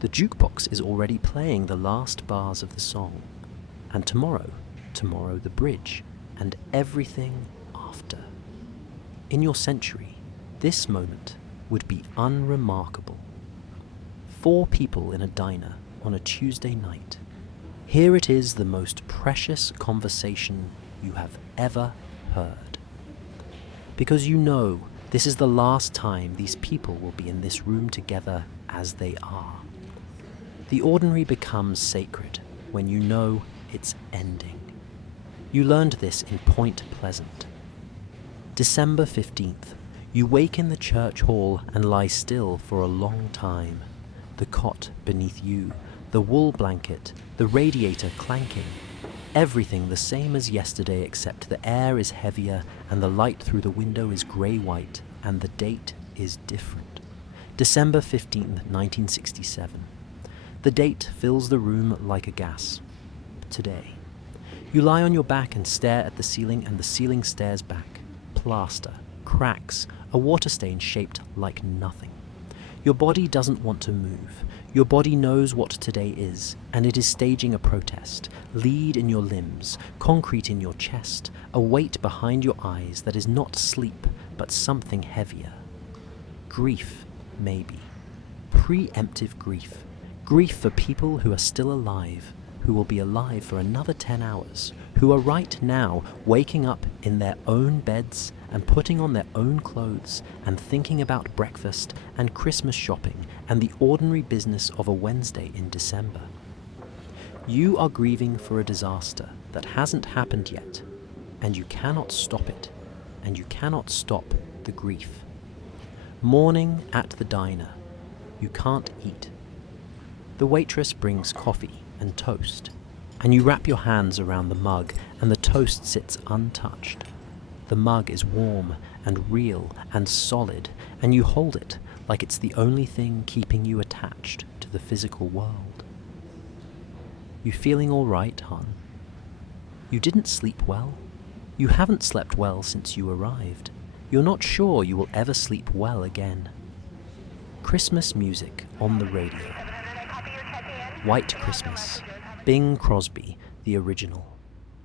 The jukebox is already playing the last bars of the song. And tomorrow the bridge, and everything after. In your century, this moment would be unremarkable. 4 people in a diner on a Tuesday night. Here it is, the most precious conversation you have ever heard. Because you know this is the last time these people will be in this room together as they are. The ordinary becomes sacred when you know it's ending. You learned this in Point Pleasant. December 15th, you wake in the church hall and lie still for a long time. The cot beneath you, the wool blanket, the radiator clanking, everything the same as yesterday except the air is heavier and the light through the window is grey-white and the date is different. December 15th, 1967. The date fills the room like a gas. Today. You lie on your back and stare at the ceiling, and the ceiling stares back. Plaster, cracks, a water stain shaped like nothing. Your body doesn't want to move. Your body knows what today is, and it is staging a protest. Lead in your limbs, concrete in your chest, a weight behind your eyes that is not sleep, but something heavier. Grief, maybe. Preemptive grief. Grief for people who are still alive, who will be alive for another 10 hours, who are right now waking up in their own beds and putting on their own clothes and thinking about breakfast and Christmas shopping and the ordinary business of a Wednesday in December. You are grieving for a disaster that hasn't happened yet, and you cannot stop it, and you cannot stop the grief. Morning at the diner. You can't eat. The waitress brings coffee and toast, and you wrap your hands around the mug, and the toast sits untouched. The mug is warm and real and solid, and you hold it like it's the only thing keeping you attached to the physical world. You feeling all right, hon? You didn't sleep well. You haven't slept well since you arrived. You're not sure you will ever sleep well again. Christmas music on the radio. White Christmas, Bing Crosby, the original.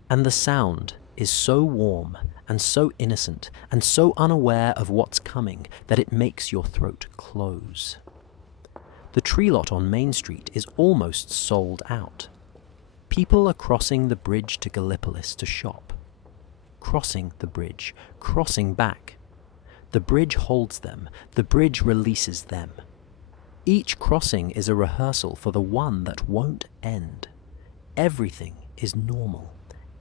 And the sound is so warm and so innocent and so unaware of what's coming that it makes your throat close. The tree lot on Main Street is almost sold out. People are crossing the bridge to Gallipolis to shop. Crossing the bridge, crossing back. The bridge holds them, the bridge releases them. Each crossing is a rehearsal for the one that won't end. Everything is normal.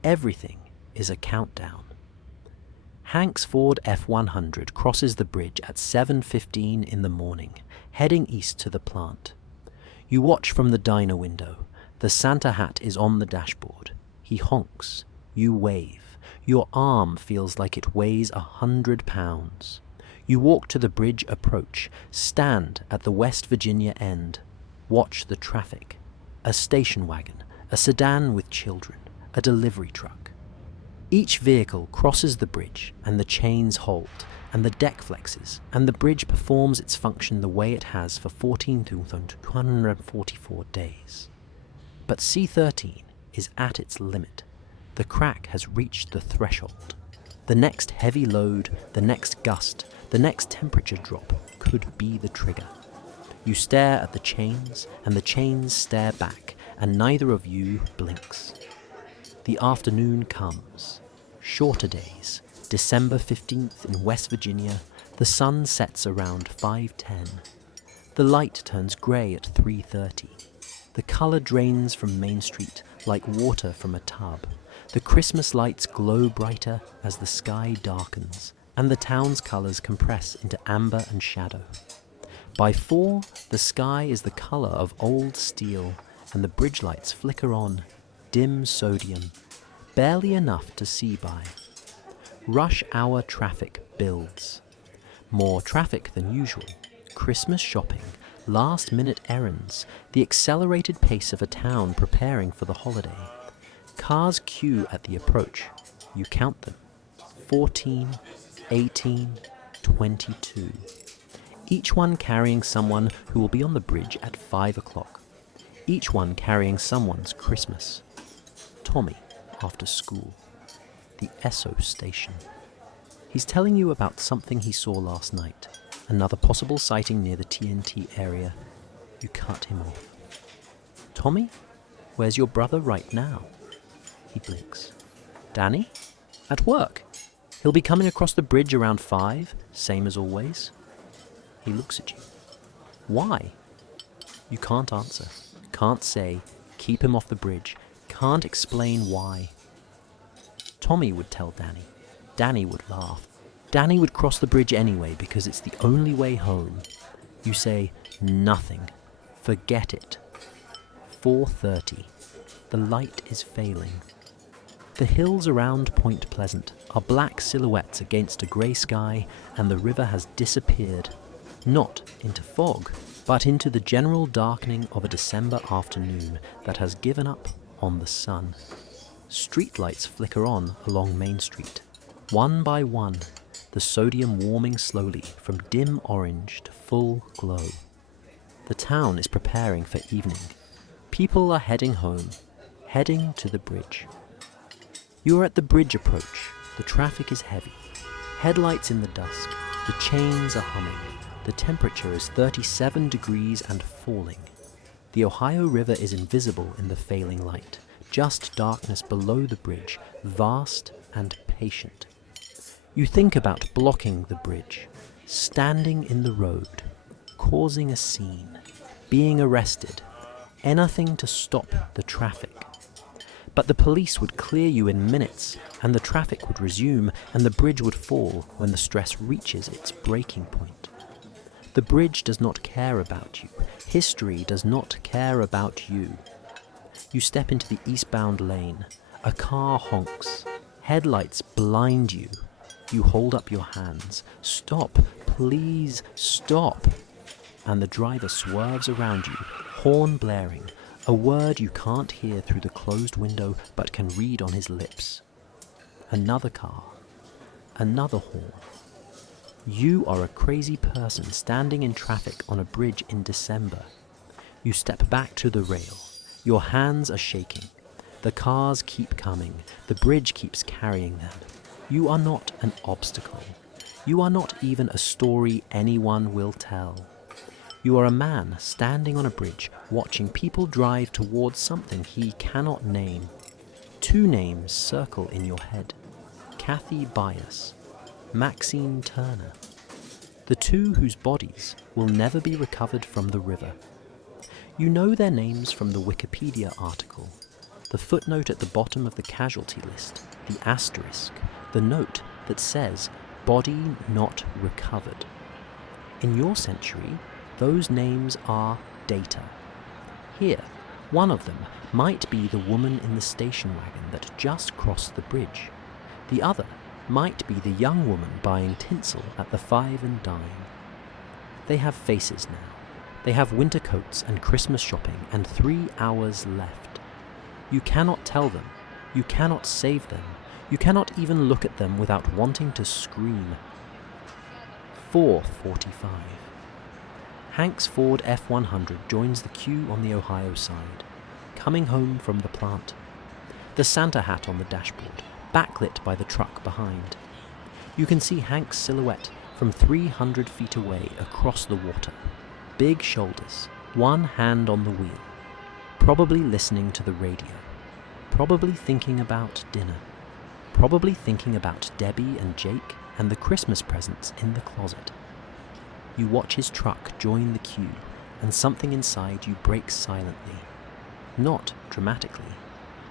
Everything is a countdown. Hank's Ford F-100 crosses the bridge at 7:15 in the morning, heading east to the plant. You watch from the diner window. The Santa hat is on the dashboard. He honks. You wave. Your arm feels like it weighs 100 pounds. You walk to the bridge approach, stand at the West Virginia end, watch the traffic. A station wagon, a sedan with children, a delivery truck. Each vehicle crosses the bridge and the chains hold, and the deck flexes, and the bridge performs its function the way it has for 14,244 days. But C-13 is at its limit. The crack has reached the threshold. The next heavy load, the next gust, the next temperature drop could be the trigger. You stare at the chains, and the chains stare back, and neither of you blinks. The afternoon comes. Shorter days. December 15th in West Virginia, the sun sets around 5:10. The light turns grey at 3:30. The colour drains from Main Street like water from a tub. The Christmas lights glow brighter as the sky darkens, and the town's colours compress into amber and shadow. By 4, the sky is the colour of old steel, and the bridge lights flicker on, dim sodium, barely enough to see by. Rush hour traffic builds. More traffic than usual. Christmas shopping, last-minute errands, the accelerated pace of a town preparing for the holiday. Cars queue at the approach. You count them. 14, 18, 22. Each one carrying someone who will be on the bridge at 5 o'clock. Each one carrying someone's Christmas. Tommy, after school. The Esso station. He's telling you about something he saw last night. Another possible sighting near the TNT area. You cut him off. Tommy? Where's your brother right now? He blinks. Danny? At work. He'll be coming across the bridge around 5, same as always. He looks at you. Why? You can't answer. Can't say. Keep him off the bridge. Can't explain why. Tommy would tell Danny. Danny would laugh. Danny would cross the bridge anyway because it's the only way home. You say, nothing. Forget it. 4:30. The light is failing. The hills around Point Pleasant are black silhouettes against a grey sky, and the river has disappeared. Not into fog, but into the general darkening of a December afternoon that has given up on the sun. Streetlights flicker on along Main Street. One by one, the sodium warming slowly from dim orange to full glow. The town is preparing for evening. People are heading home, heading to the bridge. You are at the bridge approach. The traffic is heavy. Headlights in the dusk. The chains are humming. The temperature is 37 degrees and falling. The Ohio River is invisible in the failing light. Just darkness below the bridge, vast and patient. You think about blocking the bridge, standing in the road, causing a scene, being arrested, anything to stop the traffic. But the police would clear you in minutes, and the traffic would resume, and the bridge would fall when the stress reaches its breaking point. The bridge does not care about you. History does not care about you. You step into the eastbound lane. A car honks. Headlights blind you. You hold up your hands. Stop, please stop. And the driver swerves around you, horn blaring, a word you can't hear through the closed window but can read on his lips. Another car. Another horn. You are a crazy person standing in traffic on a bridge in December. You step back to the rail. Your hands are shaking. The cars keep coming. The bridge keeps carrying them. You are not an obstacle. You are not even a story anyone will tell. You are a man standing on a bridge, watching people drive towards something he cannot name. Two names circle in your head: Kathy Bias, Maxine Turner. The two whose bodies will never be recovered from the river. You know their names from the Wikipedia article, the footnote at the bottom of the casualty list, the asterisk, the note that says, "Body not recovered." In your century, those names are data. Here, one of them might be the woman in the station wagon that just crossed the bridge. The other might be the young woman buying tinsel at the Five and Dime. They have faces now. They have winter coats and Christmas shopping and 3 hours left. You cannot tell them. You cannot save them. You cannot even look at them without wanting to scream. 4:45. Hank's Ford F-100 joins the queue on the Ohio side, coming home from the plant. The Santa hat on the dashboard, backlit by the truck behind. You can see Hank's silhouette from 300 feet away across the water. Big shoulders, one hand on the wheel. Probably listening to the radio. Probably thinking about dinner. Probably thinking about Debbie and Jake and the Christmas presents in the closet. You watch his truck join the queue, and something inside you breaks silently. Not dramatically.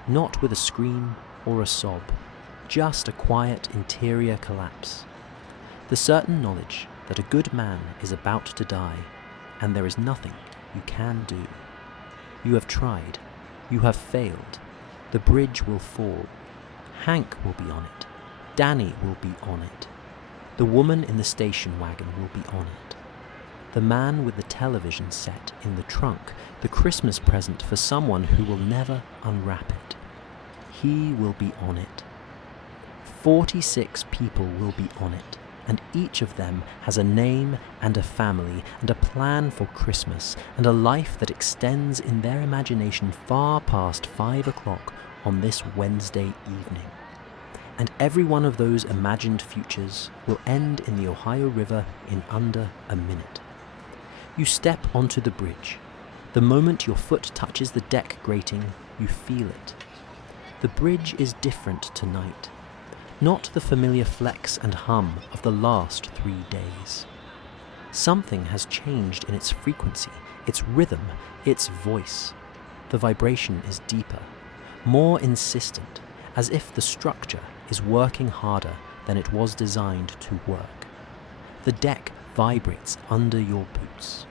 Not with a scream or a sob. Just a quiet interior collapse. The certain knowledge that a good man is about to die, and there is nothing you can do. You have tried. You have failed. The bridge will fall. Hank will be on it. Danny will be on it. The woman in the station wagon will be on it. The man with the television set in the trunk, the Christmas present for someone who will never unwrap it. He will be on it. 46 people will be on it, and each of them has a name and a family and a plan for Christmas and a life that extends in their imagination far past 5 o'clock on this Wednesday evening. And every one of those imagined futures will end in the Ohio River in under a minute. You step onto the bridge. The moment your foot touches the deck grating, you feel it. The bridge is different tonight. Not the familiar flex and hum of the last 3 days. Something has changed in its frequency, its rhythm, its voice. The vibration is deeper, more insistent, as if the structure is working harder than it was designed to work. The deck vibrates under your boots.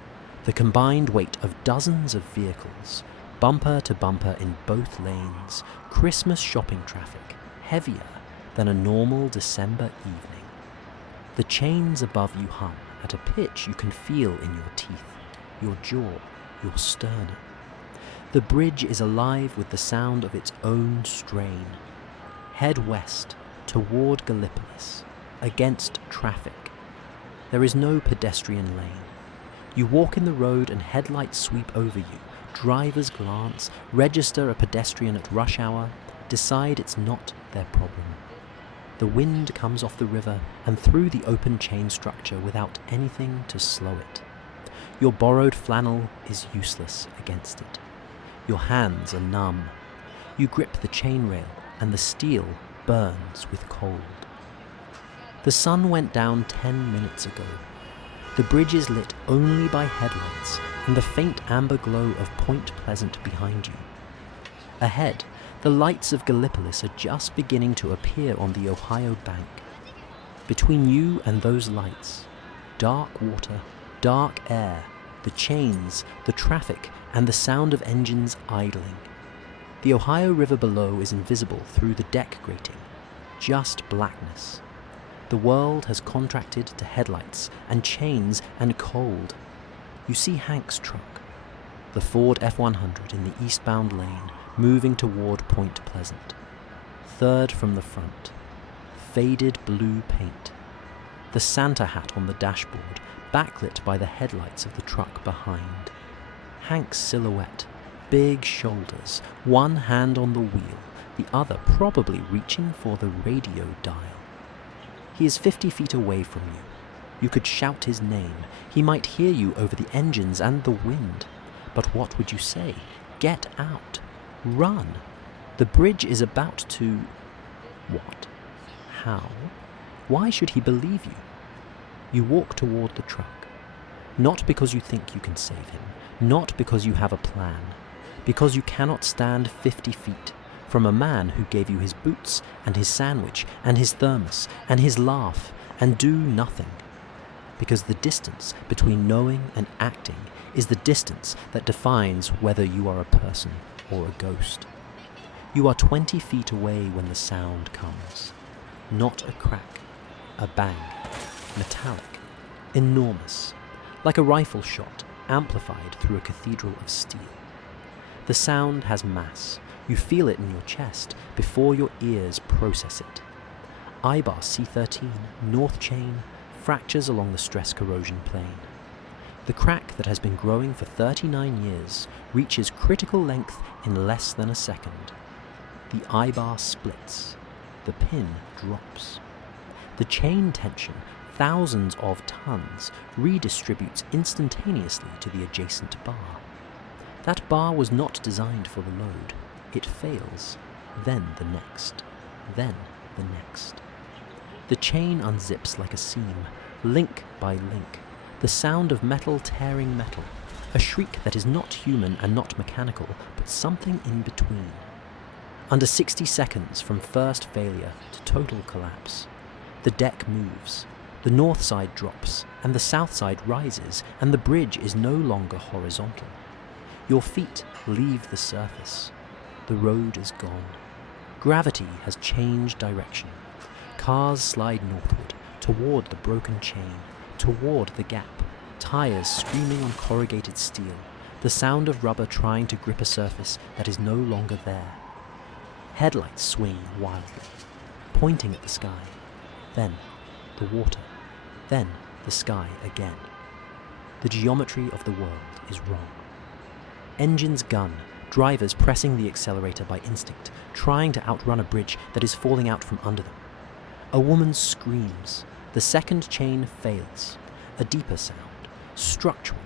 The combined weight of dozens of vehicles, bumper to bumper in both lanes, Christmas shopping traffic, heavier than a normal December evening. The chains above you hum at a pitch you can feel in your teeth, your jaw, your sternum. The bridge is alive with the sound of its own strain. Head west, toward Gallipolis, against traffic. There is no pedestrian lane. You walk in the road and headlights sweep over you. Drivers glance, register a pedestrian at rush hour, decide it's not their problem. The wind comes off the river and through the open chain structure without anything to slow it. Your borrowed flannel is useless against it. Your hands are numb. You grip the chainrail and the steel burns with cold. The sun went down 10 minutes ago. The bridge is lit only by headlights and the faint amber glow of Point Pleasant behind you. Ahead, the lights of Gallipolis are just beginning to appear on the Ohio bank. Between you and those lights, dark water, dark air, the chains, the traffic, and the sound of engines idling. The Ohio River below is invisible through the deck grating, just blackness. The world has contracted to headlights and chains and cold. You see Hank's truck, the Ford F-100 in the eastbound lane, moving toward Point Pleasant. Third from the front, faded blue paint. The Santa hat on the dashboard, backlit by the headlights of the truck behind. Hank's silhouette, big shoulders, one hand on the wheel, the other probably reaching for the radio dial. He is 50 feet away from you. You could shout his name. He might hear you over the engines and the wind. But what would you say? Get out. Run. The bridge is about to... What? How? Why should he believe you? You walk toward the truck. Not because you think you can save him, not because you have a plan, because you cannot stand 50 feet from a man who gave you his boots and his sandwich and his thermos and his laugh and do nothing. Because the distance between knowing and acting is the distance that defines whether you are a person or a ghost. You are 20 feet away when the sound comes. Not a crack, a bang, metallic, enormous, like a rifle shot amplified through a cathedral of steel. The sound has mass. You feel it in your chest before your ears process it. Eyebar C13, north chain, fractures along the stress corrosion plane. The crack that has been growing for 39 years reaches critical length in less than a second. The eyebar splits. The pin drops. The chain tension, thousands of tons, redistributes instantaneously to the adjacent bar. That bar was not designed for the load. It fails, then the next, then the next. The chain unzips like a seam, link by link, the sound of metal tearing metal, a shriek that is not human and not mechanical, but something in between. Under 60 seconds from first failure to total collapse, the deck moves, the north side drops, and the south side rises, and the bridge is no longer horizontal. Your feet leave the surface. The road is gone. Gravity has changed direction. Cars slide northward, toward the broken chain, toward the gap, tires screaming on corrugated steel, the sound of rubber trying to grip a surface that is no longer there. Headlights swing wildly, pointing at the sky, then the water, then the sky again. The geometry of the world is wrong. Engines gun, drivers pressing the accelerator by instinct, trying to outrun a bridge that is falling out from under them. A woman screams. The second chain fails. A deeper sound, structural,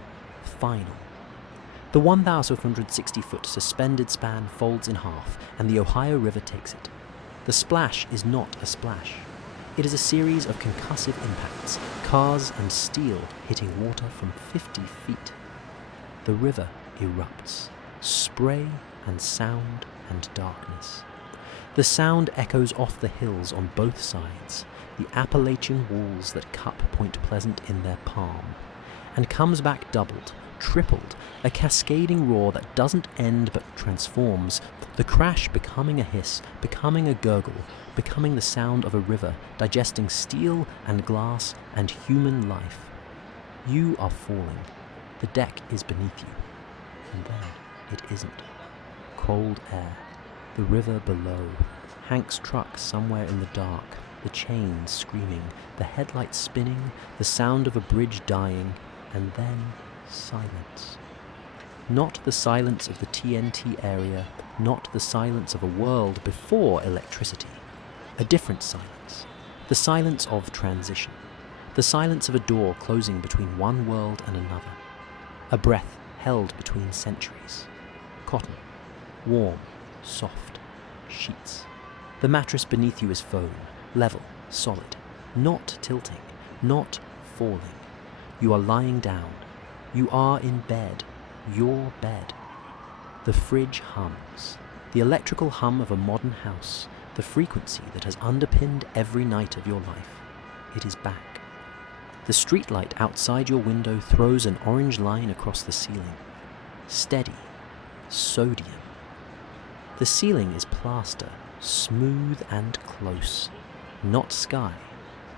final. The 1,160-foot suspended span folds in half, and the Ohio River takes it. The splash is not a splash. It is a series of concussive impacts, cars and steel hitting water from 50 feet. The river erupts, spray and sound and darkness. The sound echoes off the hills on both sides, the Appalachian walls that cup Point Pleasant in their palm, and comes back doubled, tripled, a cascading roar that doesn't end but transforms, the crash becoming a hiss, becoming a gurgle, becoming the sound of a river digesting steel and glass and human life. You are falling. The deck is beneath you. And then it isn't. Cold air. The river below. Hank's truck somewhere in the dark. The chains screaming. The headlights spinning. The sound of a bridge dying. And then silence. Not the silence of the TNT area. Not the silence of a world before electricity. A different silence. The silence of transition. The silence of a door closing between one world and another. A breath held between centuries. Cotton. Warm. Soft. Sheets. The mattress beneath you is foam. Level. Solid. Not tilting. Not falling. You are lying down. You are in bed. Your bed. The fridge hums. The electrical hum of a modern house. The frequency that has underpinned every night of your life. It is back. The streetlight outside your window throws an orange line across the ceiling. Steady. Sodium. The ceiling is plaster, smooth and close. Not sky,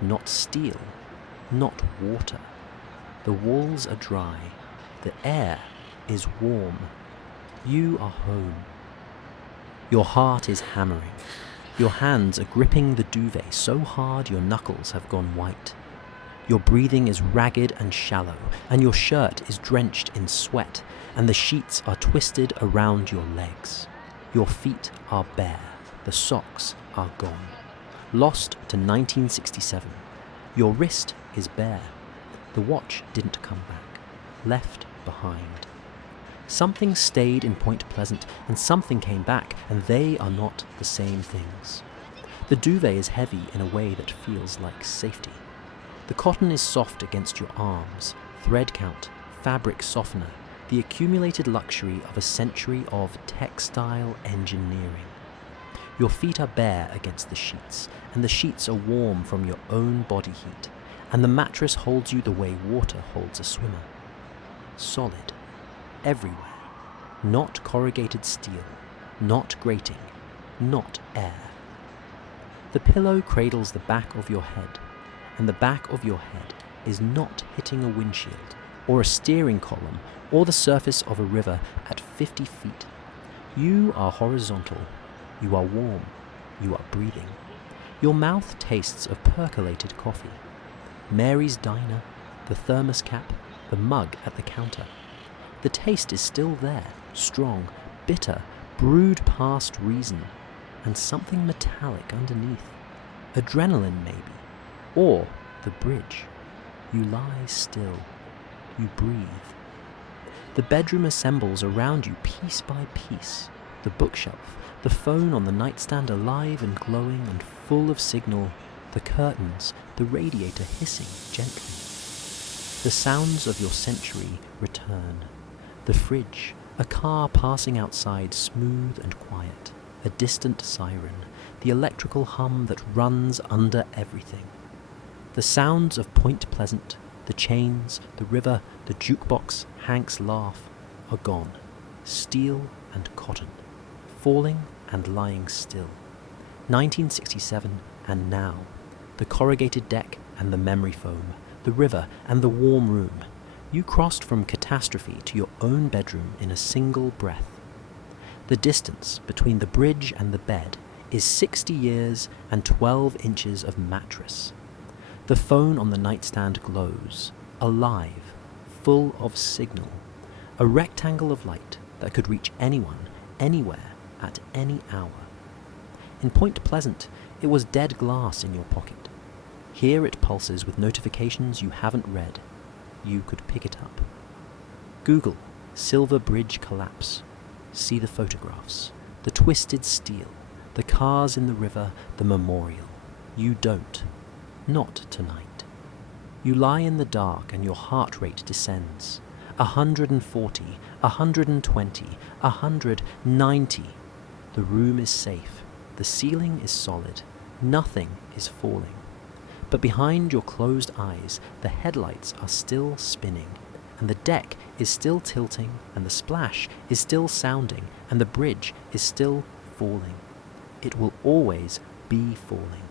not steel, not water. The walls are dry. The air is warm. You are home. Your heart is hammering. Your hands are gripping the duvet so hard your knuckles have gone white. Your breathing is ragged and shallow, and your shirt is drenched in sweat, and the sheets are twisted around your legs. Your feet are bare, the socks are gone. Lost to 1967. Your wrist is bare. The watch didn't come back. Left behind. Something stayed in Point Pleasant and something came back, and they are not the same things. The duvet is heavy in a way that feels like safety. The cotton is soft against your arms, thread count, fabric softener, the accumulated luxury of a century of textile engineering. Your feet are bare against the sheets, and the sheets are warm from your own body heat, and the mattress holds you the way water holds a swimmer. Solid. Everywhere. Not corrugated steel, not grating, not air. The pillow cradles the back of your head, and the back of your head is not hitting a windshield, or a steering column, or the surface of a river at 50 feet. You are horizontal. You are warm. You are breathing. Your mouth tastes of percolated coffee. Mary's diner, the thermos cap, the mug at the counter. The taste is still there, strong, bitter, brewed past reason, and something metallic underneath. Adrenaline, maybe. Or the bridge. You lie still. You breathe. The bedroom assembles around you piece by piece. The bookshelf, the phone on the nightstand alive and glowing and full of signal, the curtains, the radiator hissing gently. The sounds of your century return. The fridge, a car passing outside smooth and quiet, a distant siren, the electrical hum that runs under everything. The sounds of Point Pleasant, the chains, the river, the jukebox, Hank's laugh, are gone. Steel and cotton, falling and lying still. 1967 and now. The corrugated deck and the memory foam, the river and the warm room. You crossed from catastrophe to your own bedroom in a single breath. The distance between the bridge and the bed is 60 years and 12 inches of mattress. The phone on the nightstand glows, alive, full of signal, a rectangle of light that could reach anyone, anywhere, at any hour. In Point Pleasant, it was dead glass in your pocket. Here it pulses with notifications you haven't read. You could pick it up. Google Silver Bridge collapse. See the photographs, the twisted steel, the cars in the river, the memorial. You don't. Not tonight. You lie in the dark and your heart rate descends. 140, 120, 190. The room is safe. The ceiling is solid. Nothing is falling. But behind your closed eyes, the headlights are still spinning, and the deck is still tilting, and the splash is still sounding, and the bridge is still falling. It will always be falling.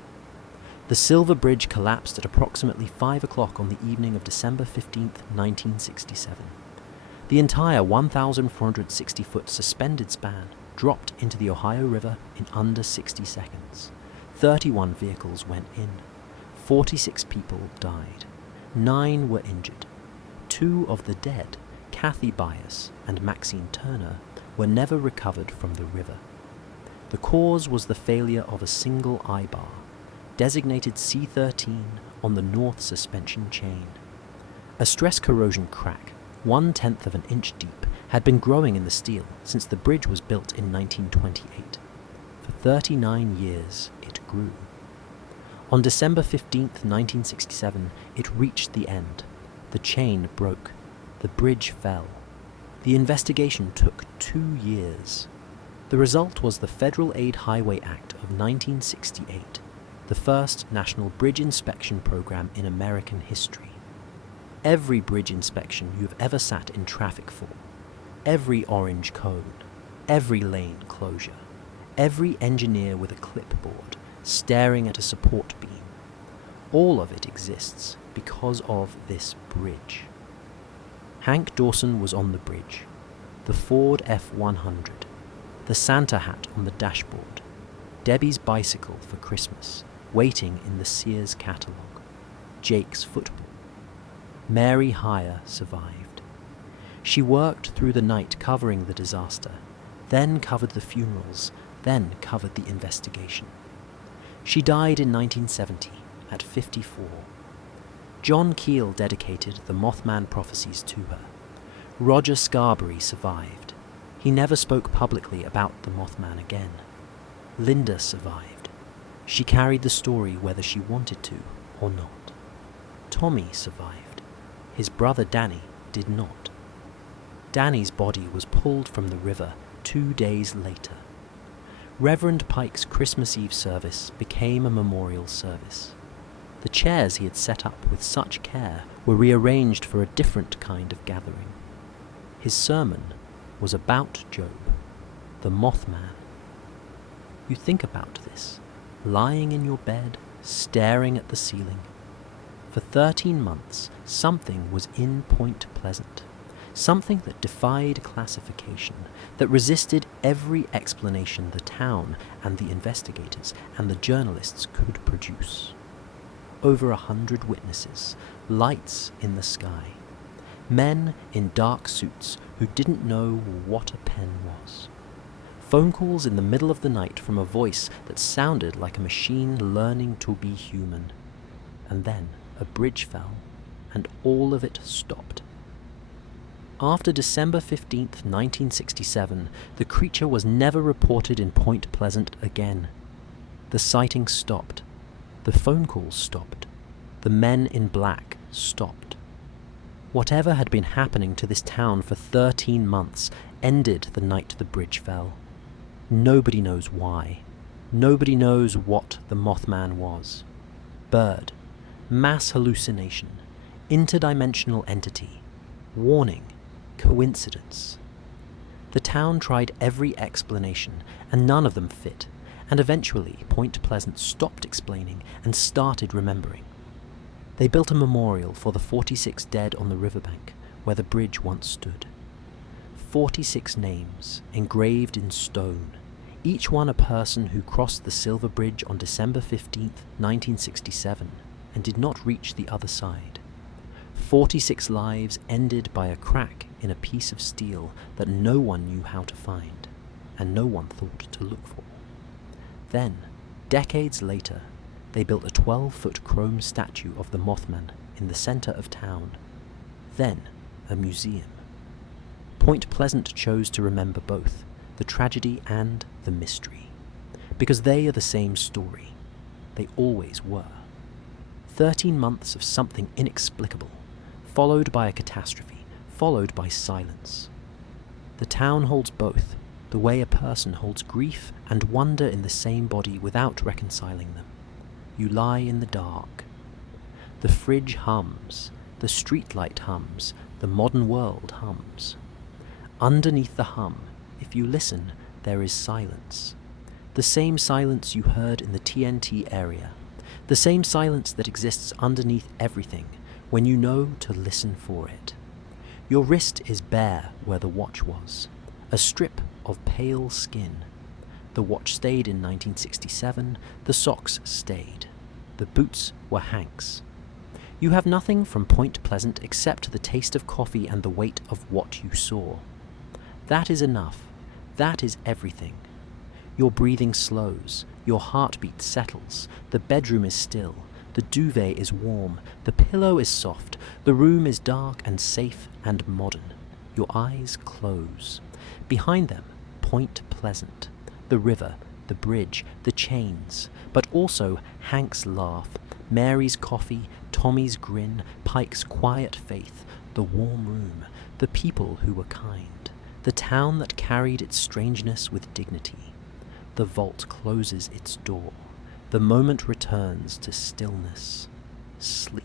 The Silver Bridge collapsed at approximately 5 o'clock on the evening of December 15th, 1967. The entire 1,460-foot suspended span dropped into the Ohio River in under 60 seconds. 31 vehicles went in. 46 people died. 9 were injured. 2 of the dead, Kathy Bias and Maxine Turner, were never recovered from the river. The cause was the failure of a single eyebar, designated C13 on the north suspension chain. A stress corrosion crack, 1/10 of an inch deep, had been growing in the steel since the bridge was built in 1928. For 39 years it grew. On December 15th, 1967, it reached the end. The chain broke. The bridge fell. The investigation took 2 years. The result was the Federal Aid Highway Act of 1968, the first national bridge inspection program in American history. Every bridge inspection you've ever sat in traffic for, every orange cone, every lane closure, every engineer with a clipboard staring at a support beam, all of it exists because of this bridge. Hank Dawson was on the bridge, the Ford F-100, the Santa hat on the dashboard, Debbie's bicycle for Christmas, waiting in the Sears catalog, Jake's football, Mary Hire survived. She worked through the night covering the disaster, then covered the funerals, then covered the investigation. She died in 1970 at 54. John Keel dedicated the Mothman prophecies to her. Roger Scarberry survived. He never spoke publicly about the Mothman again. Linda survived. She carried the story whether she wanted to or not. Tommy survived. His brother Danny did not. Danny's body was pulled from the river 2 days later. Reverend Pike's Christmas Eve service became a memorial service. The chairs he had set up with such care were rearranged for a different kind of gathering. His sermon was about Job, the Mothman. You think about this, lying in your bed, staring at the ceiling. For 13 months, something was in Point Pleasant. Something that defied classification, that resisted every explanation the town and the investigators and the journalists could produce. Over 100 witnesses, lights in the sky, men in dark suits who didn't know what a pen was. Phone calls in the middle of the night from a voice that sounded like a machine learning to be human. And then a bridge fell, and all of it stopped. After December 15th, 1967, the creature was never reported in Point Pleasant again. The sighting stopped. The phone calls stopped. The men in black stopped. Whatever had been happening to this town for 13 months ended the night the bridge fell. Nobody knows why. Nobody knows what the Mothman was. Bird. Mass hallucination. Interdimensional entity. Warning. Coincidence. The town tried every explanation, and none of them fit, and eventually Point Pleasant stopped explaining and started remembering. They built a memorial for the 46 dead on the riverbank where the bridge once stood. 46 names, engraved in stone, each one a person who crossed the Silver Bridge on December 15th, 1967, and did not reach the other side. 46 lives ended by a crack in a piece of steel that no one knew how to find, and no one thought to look for. Then, decades later, they built a 12-foot chrome statue of the Mothman in the center of town. Then, a museum. Point Pleasant chose to remember both, the tragedy and the mystery, because they are the same story. They always were. 13 months of something inexplicable, followed by a catastrophe, followed by silence. The town holds both, the way a person holds grief and wonder in the same body without reconciling them. You lie in the dark. The fridge hums, the streetlight hums, the modern world hums. Underneath the hum, if you listen, there is silence. The same silence you heard in the TNT area. The same silence that exists underneath everything when you know to listen for it. Your wrist is bare where the watch was, a strip of pale skin. The watch stayed in 1967, the socks stayed. The boots were Hank's. You have nothing from Point Pleasant except the taste of coffee and the weight of what you saw. That is enough. That is everything. Your breathing slows, your heartbeat settles, the bedroom is still, the duvet is warm, the pillow is soft, the room is dark and safe and modern. Your eyes close. Behind them, Point Pleasant, the river, the bridge, the chains, but also Hank's laugh, Mary's coffee, Tommy's grin, Pike's quiet faith, the warm room, the people who were kind, the town that carried its strangeness with dignity. The vault closes its door. The moment returns to stillness, sleep.